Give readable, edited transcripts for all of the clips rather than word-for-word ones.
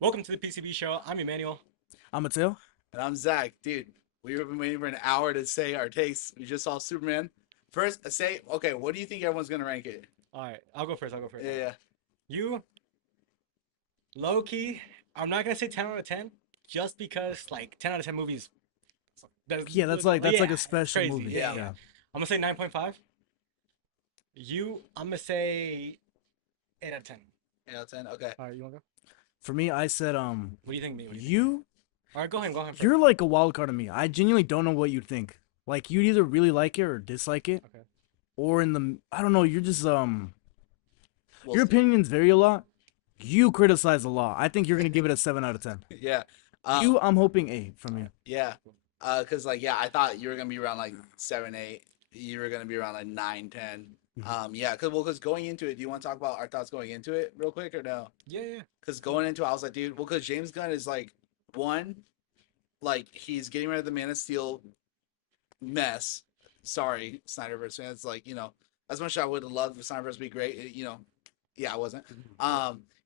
Welcome to the PCB show. I'm Emmanuel. I'm Mateo. And I'm Zach. Dude, we've been waiting for an hour to say our takes. We just saw Superman. First, okay, what do you think everyone's going to rank it? All right, I'll go first. I'll go first. Yeah. You, low key, I'm not gonna say 10 out of 10, just because like 10 out of 10 movies. Yeah, that's like a it's special crazy. movie. Yeah, Yeah. yeah. I'm gonna say 9.5. I'm gonna say 8 out of 10. 8 out of 10. Okay. All right, you wanna go? For me, I said What do you think, me? What do you think? you All right, go ahead. Go ahead. you're like a wild card to me. I genuinely don't know what you'd think. Like you'd either really like it or dislike it, Okay. or I don't know. You're just We'll your see. opinions vary a lot. You criticize a lot. I think you're gonna give it a 7 out of 10. Yeah. I'm hoping 8 from you. Yeah. Because, I thought you were going to be around, 7, 8. You were going to be around, 9, 10. Yeah. Because going into it, do you want to talk about our thoughts going into it real quick or no? Yeah. Because going into it, I was like, dude, because James Gunn is, one, he's getting rid of the Man of Steel mess. Sorry, Snyderverse fans. As much as I would have loved for Snyderverse to be great, yeah, I wasn't.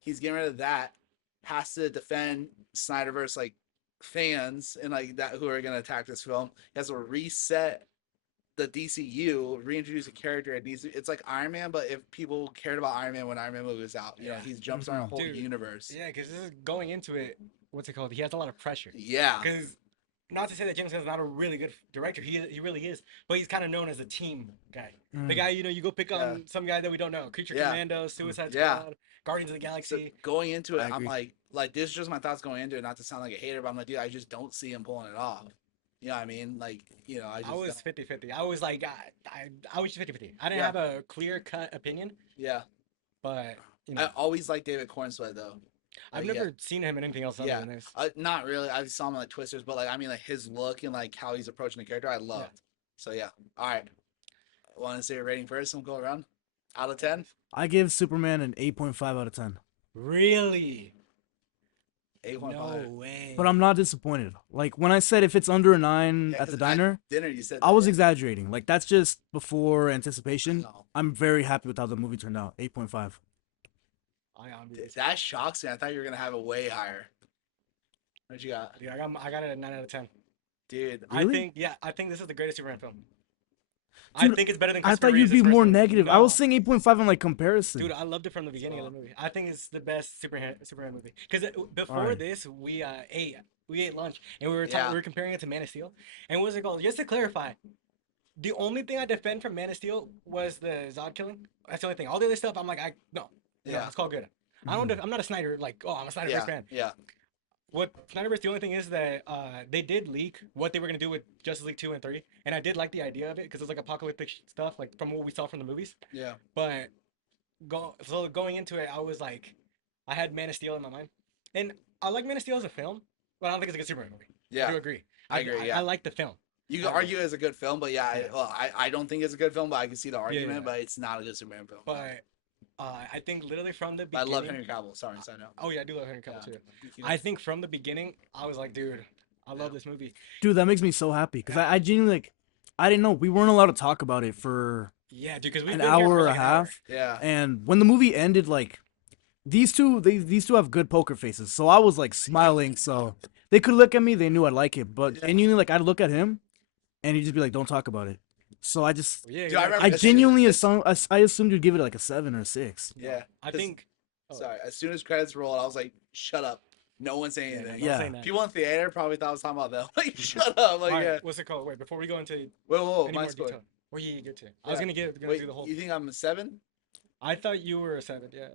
He's getting rid of that. Has to defend Snyderverse fans and that who are gonna attack this film. He has to reset the DCU, reintroduce a character at DC. It's like Iron Man, but if people cared about Iron Man when Iron Man movie was out, he jumps on a whole Dude, universe. Yeah, because this is going into it. What's it called? He has a lot of pressure. Yeah. Because not to say that James Gunn's not a really good director, he really is, but he's kind of known as a team guy. The guy, you go pick on some guy that we don't know, Creature Yeah. Commando, Suicide Yeah. Squad, Guardians of the So Galaxy. going into it, I I'm agree. this is just my thoughts going into it, not to sound like a hater, but I'm like, dude, I just don't see him pulling it off. You know what I mean? I just I was don't. 50-50. I was like, I was 50-50. I didn't Yeah. have a clear cut opinion, Yeah. but I always liked David Cornsweet though. I've yeah. never seen him in anything else other Yeah. than this. Not really. I saw him in Twisters, but his look and how he's approaching the character, I loved. So yeah. All right. Want to say a rating first? We'll go around. Out of 10. I give Superman an 8.5 out of 10. Really? 8.5. No way. But I'm not disappointed. Like when I said if it's under a 9 Yeah, at the 'cause diner, dinner, you said I was that. exaggerating. Like that's just before anticipation. No. I'm very happy with how the movie turned out. 8.5. That shocks me. I thought you were gonna have it way higher. What you got, Yeah, I got it at 9 out of 10. dude? Really? I think this is the greatest Superman film. Dude, I think it's better than I Christopher thought you'd Reeve's be more version. negative. I No. was saying 8.5 in like comparison. Dude, I loved it from the beginning of the movie. I think it's the best Superman movie. Because before Alright. this, we ate lunch and Yeah. we were comparing it to Man of Steel. And what's it called? Just to clarify, the only thing I defend from Man of Steel was the Zod killing. That's the only thing. All the other stuff, I'm like, no, Yeah. it's called good. I'm not a Snyder I'm a Snyderverse Yeah. fan. Yeah. What Snyderverse, the only thing is that they did leak what they were gonna do with Justice League 2 and 3, and I did like the idea of it because it's like apocalyptic stuff, like from what we saw from the movies. Yeah. But going into it, I was like, I had Man of Steel in my mind, and I like Man of Steel as a film, but I don't think it's a good Superman movie. Yeah. I do agree. I agree, yeah. I like the film. You can argue it's a good film, but yeah, Yeah. I don't think it's a good film, but I can see the argument. yeah. But it's not a good Superman film. But I think literally from the But I beginning. love Henry Cavill. Sorry, I know. Oh yeah, I do love Henry Cavill Yeah. too. I think from the beginning, I was like, dude, I love this movie. Dude, that makes me so happy because I genuinely like, I didn't know we weren't allowed to talk about it for Yeah, dude, because we've an been here hour for and like a an hour. half. Yeah. And when the movie ended, like these two have good poker faces, so I was like smiling. So they could look at me, they knew I'd like it, but Yeah. genuinely, like I'd look at him, and he'd just be like, "Don't talk about it." So I just, Yeah, Dude, I remember I as soon- genuinely as- assumed you'd give it like a 7 or a 6. Yeah. I 'cause- think. Oh, Sorry. As soon as credits rolled, I was like, "Shut up! No one say yeah, anything." don't Yeah. say that. People in theater probably thought I was talking about them. Like, shut up! Like, All right, yeah. what's it called? Wait, before we go into Whoa, any my more score. detail. Well, yeah, you get to. I was Yeah. gonna Wait, do the whole. you think I'm a 7? I thought you were a 7. Yeah,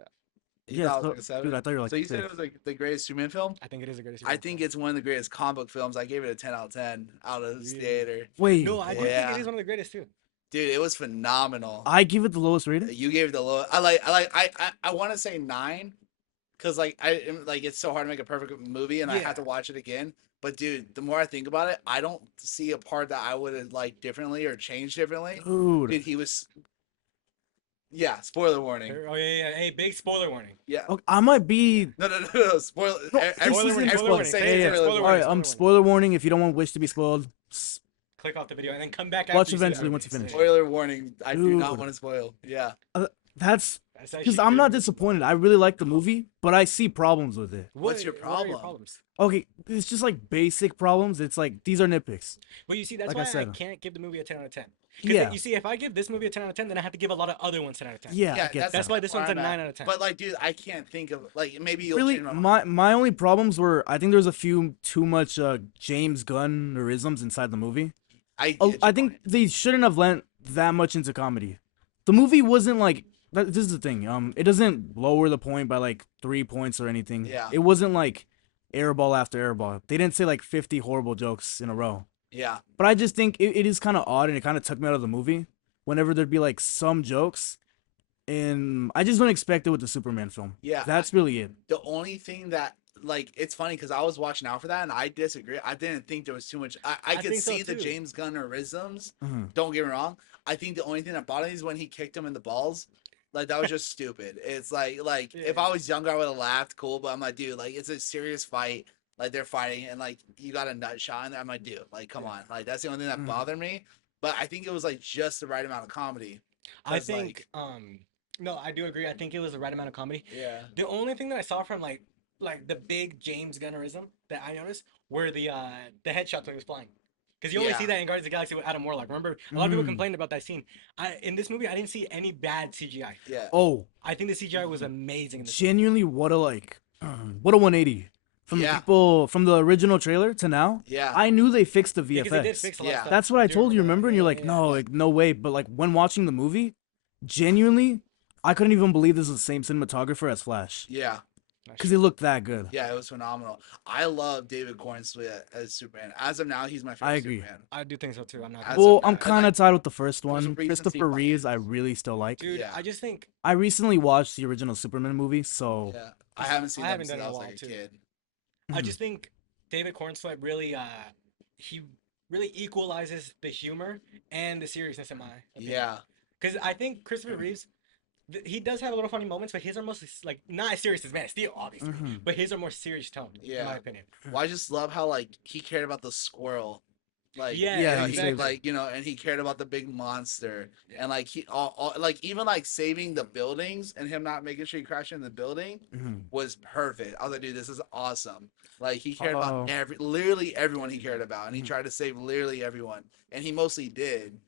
You Yeah, thought I was so- like a 7? dude, I thought you were like So a you said it 6. was like the greatest Superman film? I think it is the greatest. I Superman think film. it's one of the greatest comic book films. I gave it a 10 out of 10 out of the Really? theater. Wait, No, I do think Yeah. it is one of the greatest too. Dude, it was phenomenal. I give it the lowest rating. You gave it the low. I want to say 9, because it's so hard to make a perfect movie, and I Yeah. have to watch it again. But dude, the more I think about it, I don't see a part that I would have liked differently or changed differently. Dude, Dude, he was. Yeah, spoiler warning. Oh yeah. Hey, big spoiler warning. Yeah. okay, I might be. No. Spoiler. No, Everyone, this isn't everyone spoiler. say Yeah, it. yeah, Spoiler spoiler warning. All right, warning. spoiler warning. If you don't want wish to be spoiled, Click off the video and then come back. Watch after you see the eventually movie. once you finish. Spoiler warning. I do not Dude. want to spoil. Yeah. that's That's Because actually I'm not crazy. disappointed. I really like the movie, but I see problems with it. What's your What are your problem? problems? Okay, it's just like basic problems. It's like these are nitpicks. Well, you see, that's Like I why I said, can't give the movie a 10 out of 10. Because yeah, you see, if I give this movie a 10 out of 10, then I have to give a lot of other ones 10 out of 10. yeah, I Yeah, get That's that. why this where one's a I'm at. 9 out of 10. But like, dude, I can't think of like maybe you'll Really, change my mind. my only problems were I think there was a few too much James Gunnerisms inside the movie. I get I your think point. they shouldn't have lent that much into comedy. The movie wasn't like this is the thing. It doesn't lower the point by like 3 points or anything. Yeah. It wasn't like airball after airball. They didn't say like 50 horrible jokes in a row. Yeah, But I just think it is kind of odd and it kind of took me out of the movie whenever there'd be like some jokes. And I just don't expect it with the Superman film. yeah. That's really it. The only thing that like it's funny because I was watching out for that and I disagree. I didn't think there was too much. I could think so see the too. James Gunnerisms. Mhm. Don't get me wrong. I think the only thing that bothered me is when he kicked him in the balls. Like that was just stupid. It's like if I Yeah. was younger I would have laughed, cool. But I'm like, dude, like it's a serious fight. Like they're fighting and like you got a nut shot in there. I'm like, dude, like come Yeah. on. Like that's the only thing that Mhm. bothered me. But I think it was like just the right amount of comedy. I 'Cause, think, no, I do agree. I think it was the right amount of comedy. Yeah. The only thing that I saw from like the big James Gunnerism that I noticed were the headshots when he was flying. Because you only see Yeah. that in Guardians of the Galaxy with Adam Warlock. Remember, a lot of people Mm. complained about that scene. In this movie, I didn't see any bad CGI. Yeah. Oh, I think the CGI was amazing in this. genuinely, what a what a 180 from the Yeah. people from the original trailer to now. Yeah. I knew they fixed the Because they did VFX. fix a lot of Yeah. stuff. That's what I do told you, that. remember? And Yeah, you're yeah, like, yeah. no, like no way. But like when watching the movie, genuinely, I couldn't even believe this is the same cinematographer as Flash Yeah. because he looked that good. Yeah, it was phenomenal. I love David Cornswet as Superman. As of now, he's my favorite I agree. Superman. I do think so too. I'm not. As Gonna Well, of now, I'm and, kind of like, tied with the first there's a one. recency Christopher bias. Reeves, I really still like. dude, Yeah. I just think I recently watched the original Superman movie, so Yeah, I haven't seen I them haven't since done it I in a was while, like a too. kid. I Mhm. just think David Cornsweet really he really equalizes the humor and the seriousness in my opinion. Yeah, Because I think Christopher Reeves, he does have a little funny moments, but his are mostly like not as serious as Man of Steel, obviously, Mhm. but his are more serious tone, in Yeah. my opinion. well, I just love how like he cared about the squirrel, like Yeah, Yeah, like, he he, saved it. like and he cared about the big monster, Yeah. and like he all like even like saving the buildings and him not making sure he crashed in the building Mhm. was perfect. I was like, dude, this is awesome. Like he cared Oh. about literally everyone he cared about, and he Mhm. tried to save literally everyone, and he mostly did.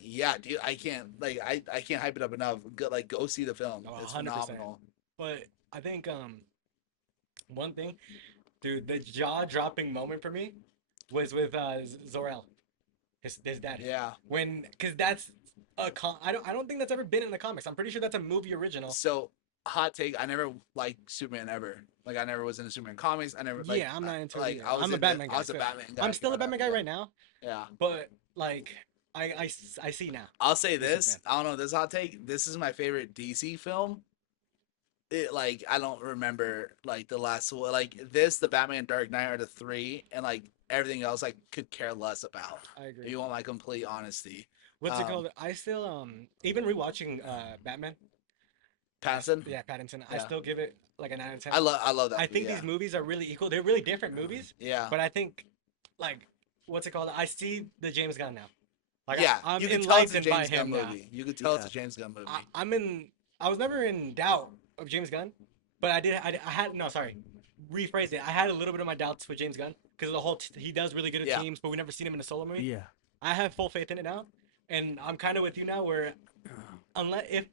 Yeah, dude, I can't I can't hype it up enough. Go see the film. Oh, It's 100%. phenomenal. But I think one thing, dude, the jaw dropping moment for me was with Zor-El, his dad. Yeah. Because that's I don't think that's ever been in the comics. I'm pretty sure that's a movie original. So hot take, I never liked Superman ever. Like I never was into Superman comics. I never like Yeah, I'm not into it like either. I was I'm a into- Batman guy. I was a so Batman guy. I'm still a growing Batman up, guy yeah. right now, Yeah. but like I see now. I'll say This is this. bad. I don't know this hot take. This is my favorite DC film. It like I don't remember like the last one. Like this, the Batman Dark Knight are the three, and like everything else I could care less about. I If agree. you want my complete honesty. What's it um, called? I still even rewatching Batman. Pattinson. Yeah, Pattinson. I Yeah. still give it like a 9 out of 10. I love that. I think yeah. these movies are really equal. They're really different movies, Yeah. but I think like what's it called? I see the James Gunn now. Like Yeah. I'm You can tell it's a enlightened by James Gunn him now. movie. You can tell it's a Yeah. James Gunn movie. I'm in. I was never in doubt of James Gunn, but I had no sorry, rephrase it. I had a little bit of my doubts with James Gunn because the whole he does really good at Yeah. teams, but we never seen him in a solo movie. Yeah. I have full faith in it now, and I'm kind of with you now. Where unless if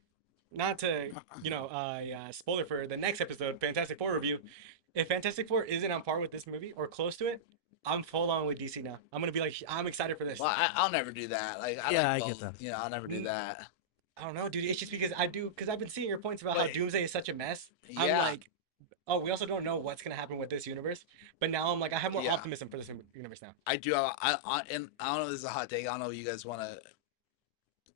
not to spoiler for the next episode, Fantastic Four review. If Fantastic Four isn't on par with this movie or close to it, I'm full on with DC now. I'm gonna be like, I'm excited for this. Well, I'll never do that. Like, Yeah, like I get both. that. You know, I'll never do Mm. that. I don't know, dude. It's just because I've been seeing your points about how But- Doomsday is such a mess. I'm Yeah. like, oh, we also don't know what's gonna happen with this universe. But now I'm like, I have more Yeah. optimism for this universe now. I do. And I don't know if this is a hot take. I don't know if you guys want to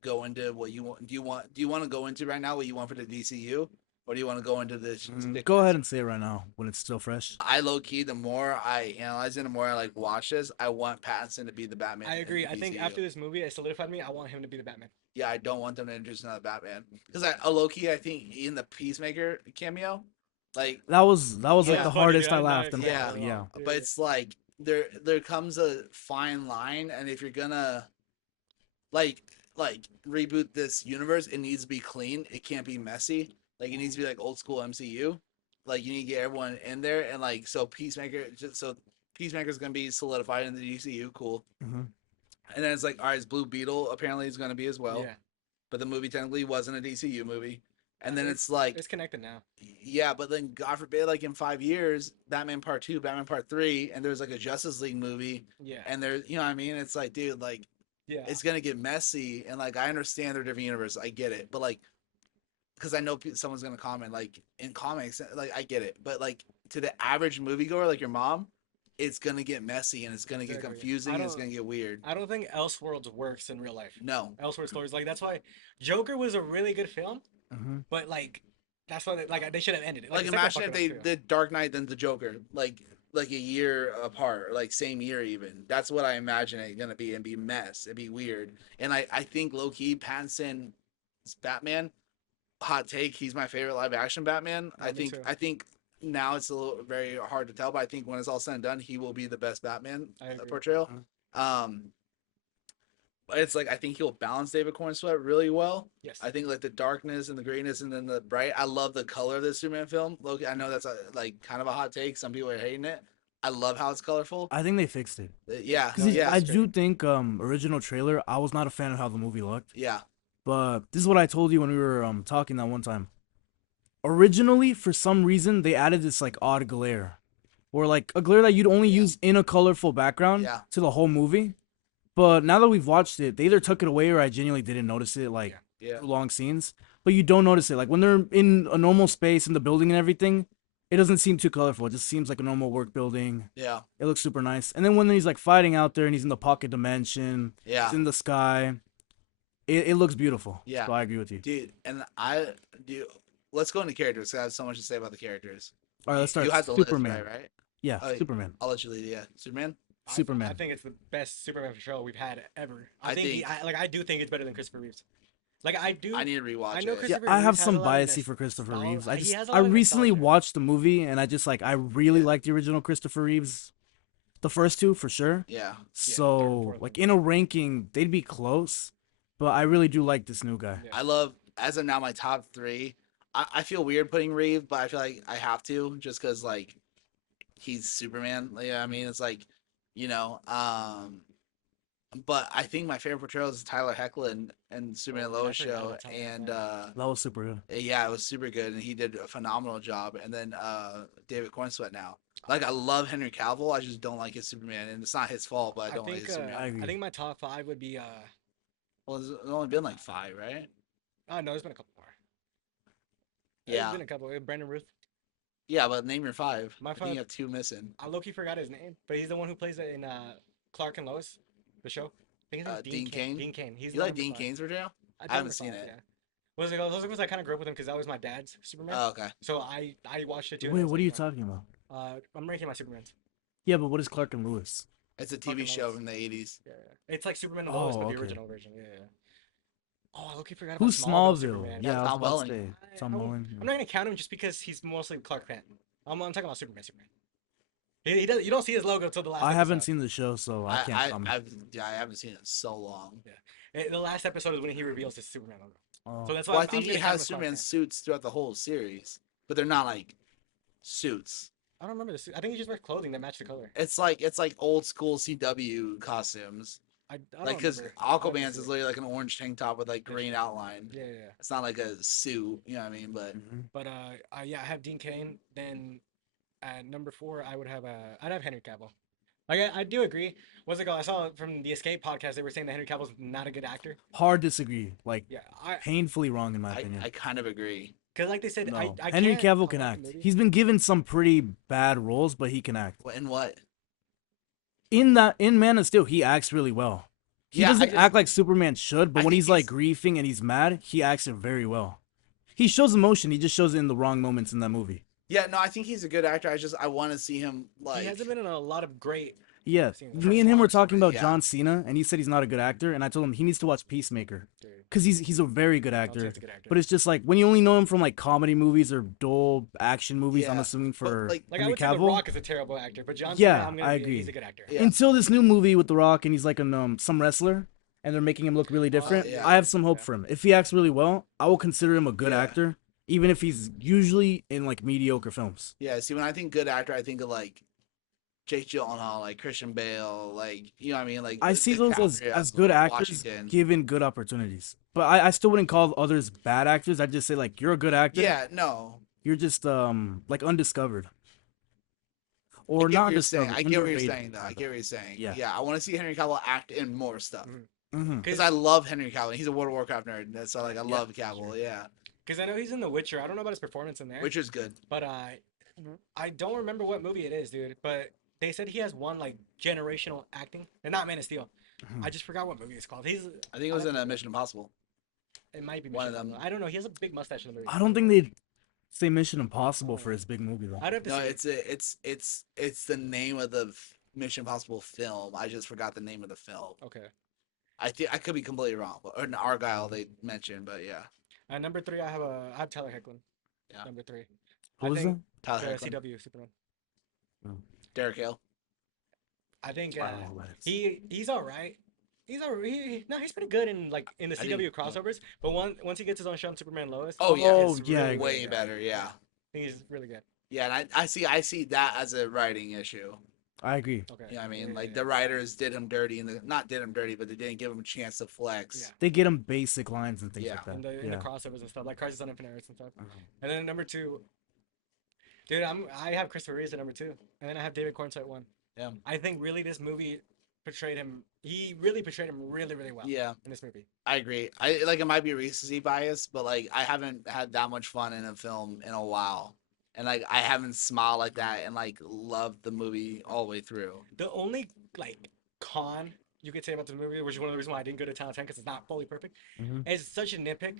go into what you want. Do you want to go into right now what you want for the DCU, or do you want to go into this? Go ahead and say it right now when it's still fresh. I low key. The more I analyze it, the more I like watch this. I want Pattinson to be the Batman. I in agree. the I think DCU. after this movie, it solidified me. I want him to be the Batman. Yeah, I don't want them to introduce another Batman because I low key. I think in the Peacemaker cameo, like That was Yeah, like the funny, hardest dude. I I laughed. know, In yeah. yeah. but it's like there comes a fine line, and if you're gonna like like reboot this universe, it needs to be clean. It can't be messy. Like it needs to be like old school MCU. Like you need to get everyone in there, and like so Peacemaker's gonna be solidified in the DCU. Cool. Mhm. And then it's like, all right, Blue Beetle apparently is gonna be as well. Yeah. But the movie technically wasn't a DCU movie. And then It's- it's like, It's connected now. yeah, but then God forbid, like in 5 years, Batman Part 2, Batman Part 3, and there's like a Justice League movie, Yeah. and there's, you know what I mean? It's like, dude, like, Yeah. it's gonna get messy, and like, I understand they're different universes, I get it, but like, because I know someone's gonna comment, like, in comics, like, I get it, but like, to the average moviegoer, like your mom, it's gonna get messy, and it's gonna get Exactly. confusing, I and it's don't- gonna get weird. I don't think Elseworlds works in real life. No. Elseworlds stories, like that's why Joker was a really good film, Mhm. but like that's why they should have ended it. Like the second imagine if fucking they one, too. did Dark Knight then the Joker, like a year apart, like same year even. That's what I imagine it gonna be, and be mess. It'd be weird. And I think low key Pattinson's Batman, hot take, he's my favorite live action Batman. Yeah, me too. I think now it's a little very hard to tell, but I think when it's all said and done, he will be the best Batman I agree. portrayal. But it's like I think he'll balance David Corn Sweat really well. Yes. I think like the darkness and the greatness and then the bright. I love the color of the Superman film. Look, I know that's like kind of a hot take. Some people are hating it. I love how it's colorful. I think they fixed it. Yeah, Because yeah, I it's do great. think original trailer, I was not a fan of how the movie looked. Yeah, But this is what I told you when we were talking that one time. Originally, for some reason, they added this like odd glare, or like a glare that you'd only use in a colorful background Yeah. to the whole movie. But now that we've watched it, they either took it away or I genuinely didn't notice it like yeah. through long scenes. But you don't notice it. Like when they're in a normal space in the building and everything, it doesn't seem too colorful. It just seems like a normal work building. Yeah, It looks super nice. And then when he's like fighting out there and he's in the pocket dimension, yeah, it's in the sky, it looks beautiful. Yeah. So I agree with you. dude. And I do. Let's go into characters. 'Cause I have so much to say about the characters. All right, let's start. You had the Superman. list, right? Yeah, Oh, Superman. I'll let you lead. Yeah, Superman. Superman. I think it's the best Superman portrayal we've had ever. I think- I do think it's better than Christopher Reeves. Like I do. I need to rewatch I know it. Chris- Yeah, Christopher I Reeves have has some a lot of bias for Christopher nostalgia. Reeves. I He just has a I lot of recently nostalgia. watched the movie and I just like I really Yeah. liked the original Christopher Reeves, the first two for sure. Yeah, So fourth like one. in a ranking, they'd be close, but I really do like this new guy. Yeah. I love as of now my top three. I feel weird putting Reeve, but I feel like I have to just because like he's Superman. Like, I mean, it's like you know. But I think my favorite portrayal is Tyler Hoechlin and Superman Oh, man, I Lois forgot show, about Tyler and Hoechlin. That was super good. yeah, it was super good, and he did a phenomenal job. And then David Cornsweet now. Like I love Henry Cavill, I just don't like his Superman, and it's not his fault, but I don't like his Superman. I agree. I think my top 5 would be Well, there's only been like 5, right? oh no, there's been a couple more. Yeah. There's been a couple. Brandon Ruth. Yeah, but name your 5. My I think 5 you have 2 missing. I low-key forgot his name, but he's the one who plays it in Clark and Lois, the show. I think his name's Dean Cain? Dean Cain. He's You the like number Dean 5. Cain's portrayal? I haven't number seen 5, it. Yeah. Was it those because I kind of grew up with him because that was my dad's Superman. Oh, okay. So I watched it too. and Wait, I was what are like, you talking about? I'm ranking my Supermans. Yeah, but what is Clark and Lewis? It's a Fucking TV show Lois. from the 80s. Yeah, yeah. It's like Superman and Lois, Oh, but okay. the original version. Yeah, yeah. Oh, I low-key forgot about Who's Smallville. Smallville? Superman. Yeah, I was Tom about to Welling. say Tom Welling. I'm not gonna count him just because he's mostly Clark Kent. I'm talking about Superman. Superman. He does. You don't see his logo till the last. I haven't episode. seen the show, so I can't comment. I haven't seen it in so long. The last episode is when he reveals his Superman logo. Oh. So that's why Well, I I'm think he gonna count him has as Clark Superman Kent. suits throughout the whole series, but they're not like suits. I don't remember the suit. I think he just wears clothing that match the color. It's like old school CW costumes. I don't Like because remember. I haven't Aquaman's seen is it. literally like an orange tank top with like green outline. Yeah, yeah. It's not like a suit, you know what I mean? But Mhm. But yeah, I have Dean Cain. Then at number 4, I would have I'd have Henry Cavill. Like I do agree. What's it called? I saw from the Escape podcast they were saying that Henry Cavill's not a good actor. Hard disagree. Like Yeah, painfully wrong in my opinion. I kind of agree. because like they said, No, I Henry can't- Cavill I can like the act. movie. He's been given some pretty bad roles, but he can act. In what? In Man of Steel, he acts really well. He Yeah, I doesn't just- act like Superman should, but I when think he's like griefing and he's mad, he acts it very well. He shows emotion. He just shows it in the wrong moments in that movie. Yeah, no, I think he's a good actor. I want to see him like. He hasn't been in a lot of great. Yeah, Seen me and him were Fox, talking about yeah. John Cena, and he said he's not a good actor, and I told him he needs to watch Peacemaker Dude, because he's a very good I'll say actor. it's a good actor. But it's just like when you only know him from like comedy movies or dull action movies. I'm Yeah, assuming for like like I Henry would say The Cavill. Rock is a terrible actor, but John Yeah, Cena, I'm gonna I be, agree. he's a good actor. Yeah. Until this new movie with The Rock, and he's like some wrestler, and they're making him look really different, yeah. I have some hope Yeah. for him. If he acts really well, I will consider him a good Yeah. actor, even if he's usually in like mediocre films. Yeah, see, when I think good actor, I think of like Jake Gyllenhaal, like Christian Bale, like you know what I mean, like I see those DiCaprio, as good actors Washington. given good opportunities. But I still wouldn't call others bad actors. I'd just say like you're a good actor. Yeah, no, You're just like undiscovered. I Or get what not you're saying. discovered. I get what you're Underrated, saying, though. I rather. get what you're saying. Yeah. Yeah, I want to see Henry Cavill act in more stuff Mm-hmm. because I love Henry Cavill. He's a World of Warcraft nerd. That's so like I Yeah, love Cavill. Yeah, Because I know he's in The Witcher. I don't know about his performance in there, Witcher's good. but I don't remember what movie it is, dude. But they said he has one like generational acting, and not Man of Steel. Mhm. I just forgot what movie it's called. I think it was in a Mission Impossible. It might be one of Mission them. Impossible. I don't know. He has a big mustache in the movie. I don't think they'd say Mission Impossible for his big movie though. I'd have to No, see. it's the name of the Mission Impossible film. I just forgot the name of the film. Okay. I think I could be completely wrong, but or in Argyle they mentioned, but yeah, Number 3, I have Tyler Hecklin. Yeah. Number 3. Who I was think Tyler the Hoechlin, CW Superman. Derek Hale. I think I don't know who that is. he's all right. He's pretty good in like in the I CW think- crossovers. But once he gets his own show on Superman Lois, Oh yeah, Oh, it's yeah, really way good. better. Yeah, I think he's really good. yeah, and I see that as a writing issue. I agree. Okay. You know what I mean? Yeah, Like yeah, the writers did him dirty, and not did him dirty, but they didn't give him a chance to flex. Yeah. They get him basic lines and things Yeah. like that. in the yeah. crossovers and stuff like Crisis on Infinite Earths and stuff. Uh-huh. And then number 2, dude, I have Christopher Reeves at number 2, and then I have David Cornsett at 1. Yeah. I think really this movie portrayed him. He really portrayed him really really well. Yeah, In this movie. I agree. I like it might be recency bias, but like I haven't had that much fun in a film in a while, and like I haven't smiled like that and like loved the movie all the way through. The only like con you could say about the movie, which is one of the reasons why I didn't go to Town of 10 because it's not fully perfect, Mhm. it's such a nitpick.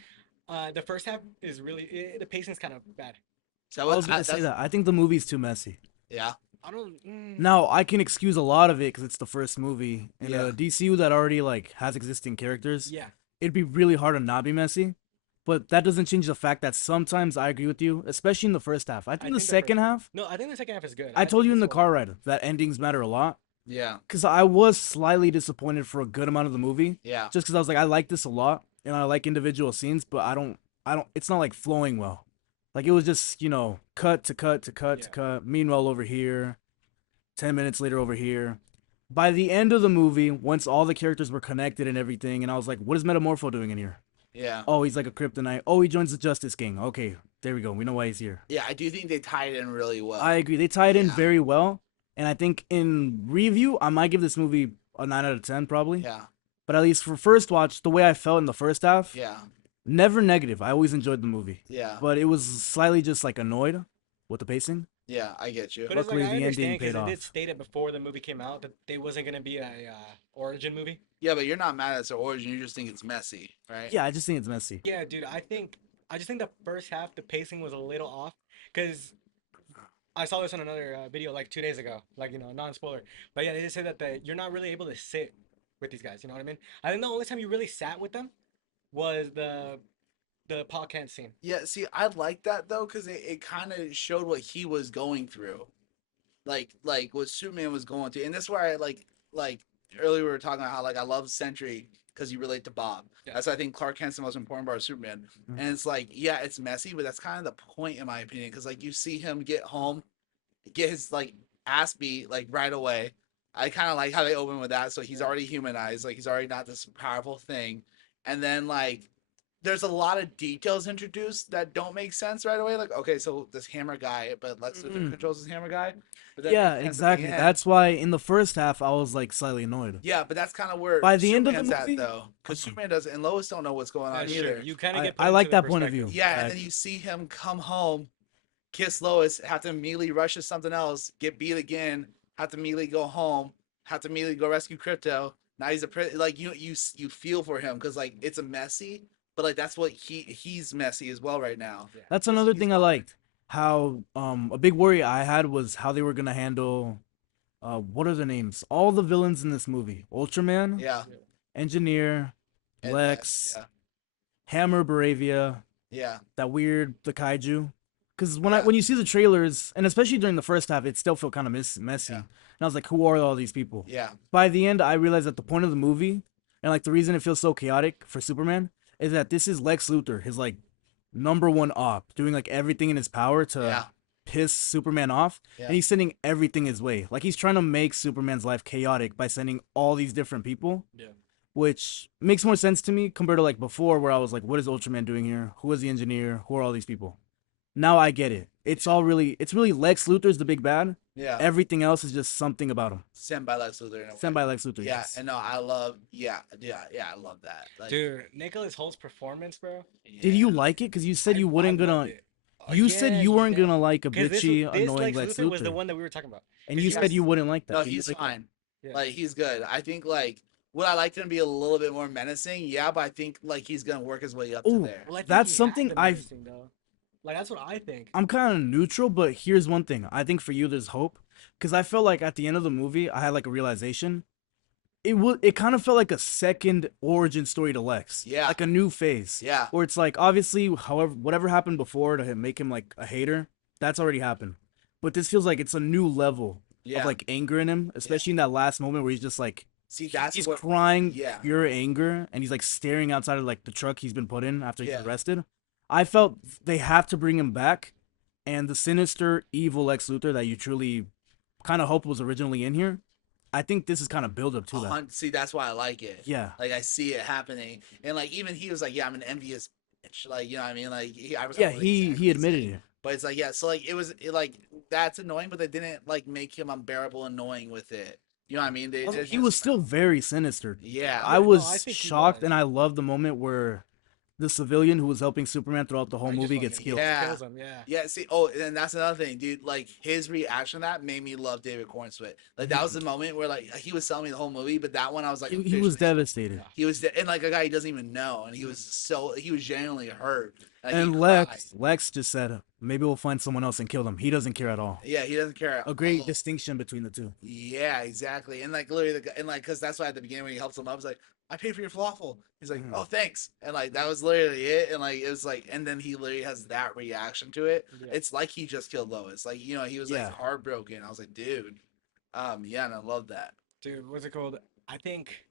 The first half is really the pacing's kind of bad. So I was gonna say that. I think the movie's too messy. Yeah, I don't. Now I can excuse a lot of it because it's the first movie in Yeah. a DCU that already like has existing characters. Yeah. It'd be really hard to not be messy, but that doesn't change the fact that sometimes I agree with you, especially in the first half. I think the think the second first- half. No, I think the second half is good. I told think you in the this car whole- ride that endings matter a lot yeah, because I was slightly disappointed for a good amount of the movie, yeah, just because I was like I like this a lot and I like individual scenes, but I don't. It's not like flowing well. Like it was just cut to cut to cut to Yeah. cut. Meanwhile, over here, 10 minutes later, over here. By the end of the movie, once all the characters were connected and everything, and I was like, "What is Metamorpho doing in here?" yeah. Oh, he's like a kryptonite. Oh, he joins the Justice King. Okay, there we go. We know why he's here. Yeah, I do think they tied it in really well. I agree. They tied in Yeah. very well, and I think in review, I might give this movie a 9 out of 10 probably. Yeah, But at least for first watch, the way I felt in the first half, yeah, never negative. I always enjoyed the movie. yeah, But it was slightly just like annoyed with the pacing. yeah. I get you. But it's like Luckily, I the ending understand paid because it off. did state it before the movie came out that they wasn't gonna be a origin movie. Yeah, but you're not mad at its origin. You just think it's messy, right? Yeah, I just think it's messy. Yeah, dude. I just think the first half the pacing was a little off because I saw this on another video like 2 days ago, like non-spoiler. But yeah, they just said that you're not really able to sit with these guys. You know what I mean? I think the only time you really sat with them was the Paul Kent scene. Yeah, see, I like that though, because it kind of showed what he was going through, like what Superman was going through, and that's why I like earlier we were talking about how like I love Sentry because you relate to Bob. Yeah. That's why I think Clark Kent's the most important part of Superman, Mhm. and it's like yeah, it's messy, but that's kind of the point in my opinion, because like you see him get home, get his like ass beat like right away. I kind of like how they open with that, so he's Yeah. already humanized, like he's already not this powerful thing, and then like there's a lot of details introduced that don't make sense right away. Like, okay, so this hammer guy, but Lex Luthor Mm. controls this hammer guy. But then Yeah, at the exactly. end- That's why in the first half I was like slightly annoyed. yeah, but that's kind of where By the end of the Superman's movie- at though, because Uh-huh. Superman does, and Lois don't know what's going on That's either. true. You kind of get. I put like into the that point of perspective. view. Yeah, I- and then you see him come home, kiss Lois, have to immediately rush to something else, get beat again, have to immediately go home, have to immediately go rescue Crypto. Now he's like you feel for him because like it's a messy, but like that's what he's messy as well right now. That's another He's thing I fine. liked. How a big worry I had was how they were gonna handle what are the names? All the villains in this movie. Ultraman, Yeah, Engineer, and Lex, yeah, Hammer, Baravia, yeah, the kaiju. Because Yeah. when you see the trailers, and especially during the first half, it still felt kind of messy. Yeah. And I was like, who are all these people? yeah, By the end, I realized that the point of the movie And like the reason it feels so chaotic for Superman is that this is Lex Luthor, his like number one op, doing like everything in his power to Yeah. piss Superman off, Yeah. and he's sending everything his way. Like he's trying to make Superman's life chaotic by sending all these different people. Yeah. Which makes more sense to me compared to like before, where I was like, what is Ultraman doing here? Who is the engineer? Who are all these people? Now I get it. It's really Lex Luthor's the big bad. Yeah. Everything else is just something about him. Sent by Lex Luthor. In a Sent way. by Lex Luthor. Yeah, Yes. and no, I love. Yeah, I love that. Like, Dude, Nicholas Holt's performance, bro. Did you yeah. like it? Because you said you weren't I gonna. loved it. You said you weren't yeah. gonna like a 'Cause bitchy, this annoying Lex Luthor was the Luthor, one that we were talking about. and you he said was- you wouldn't like that. No, but you he's liked it. fine. Yeah. Like he's good. I think like would I like him to be a little bit more menacing? Yeah, but I think like he's gonna work his way up to Ooh. there. Well, I think That's he something has been I've- menacing, though. Like that's what I think. I'm kind of neutral, but here's one thing. I think for you, there's hope, because I felt like at the end of the movie, I had like a realization. It kind of felt like a second origin story to Lex. Yeah. Like a new phase. Yeah. Where it's like obviously, however, whatever happened before to make him like a hater, that's already happened. But this feels like it's a new level Yeah. of like anger in him, especially in that last moment where he's just like See, that's he's what. crying Yeah. pure anger, and he's like staring outside of like the truck he's been put in after he's Yeah. arrested. I felt they have to bring him back, and the sinister, evil Lex Luthor that you truly kind of hope was originally in here. I think this is kind of build up to that. See, that's why I like it. Yeah. Like I see it happening, and like even he was like, "Yeah, I'm an envious bitch." Like you know what I mean? Like I was. Yeah, always he exactly admitted saying. it. But it's like yeah, so like like that's annoying, but they didn't like make him unbearable annoying with it. You know what I mean? They He was still very sinister. yeah. I no, was I think he shocked, was. and I love the moment where the civilian who was helping Superman throughout the whole He just movie gets fucking killed. Yeah. Kills him, yeah. Yeah, see, oh, and that's another thing, dude. Like his reaction to that made me love David Cornsweet. Like that was the moment where like he was telling me the whole movie, but that one I was like, He was officially- devastated. He was, and like a guy he doesn't even know, and he was genuinely hurt. Like, he And cried. Lex just said, maybe we'll find someone else and kill them. He doesn't care at all. Yeah, he doesn't care. A great Oh, distinction between the two. yeah, exactly. And like literally, the guy, and like, cause that's why at the beginning when he helps him up, I was like, I paid for your falafel. He's like, Mhm. oh, thanks. And like that was literally it. And like it was like, and then he literally has that reaction to it. Yeah. It's like he just killed Lois. Like you know, he was Yeah. like heartbroken. I was like, dude, yeah, and I love that. Dude, what's it called? I think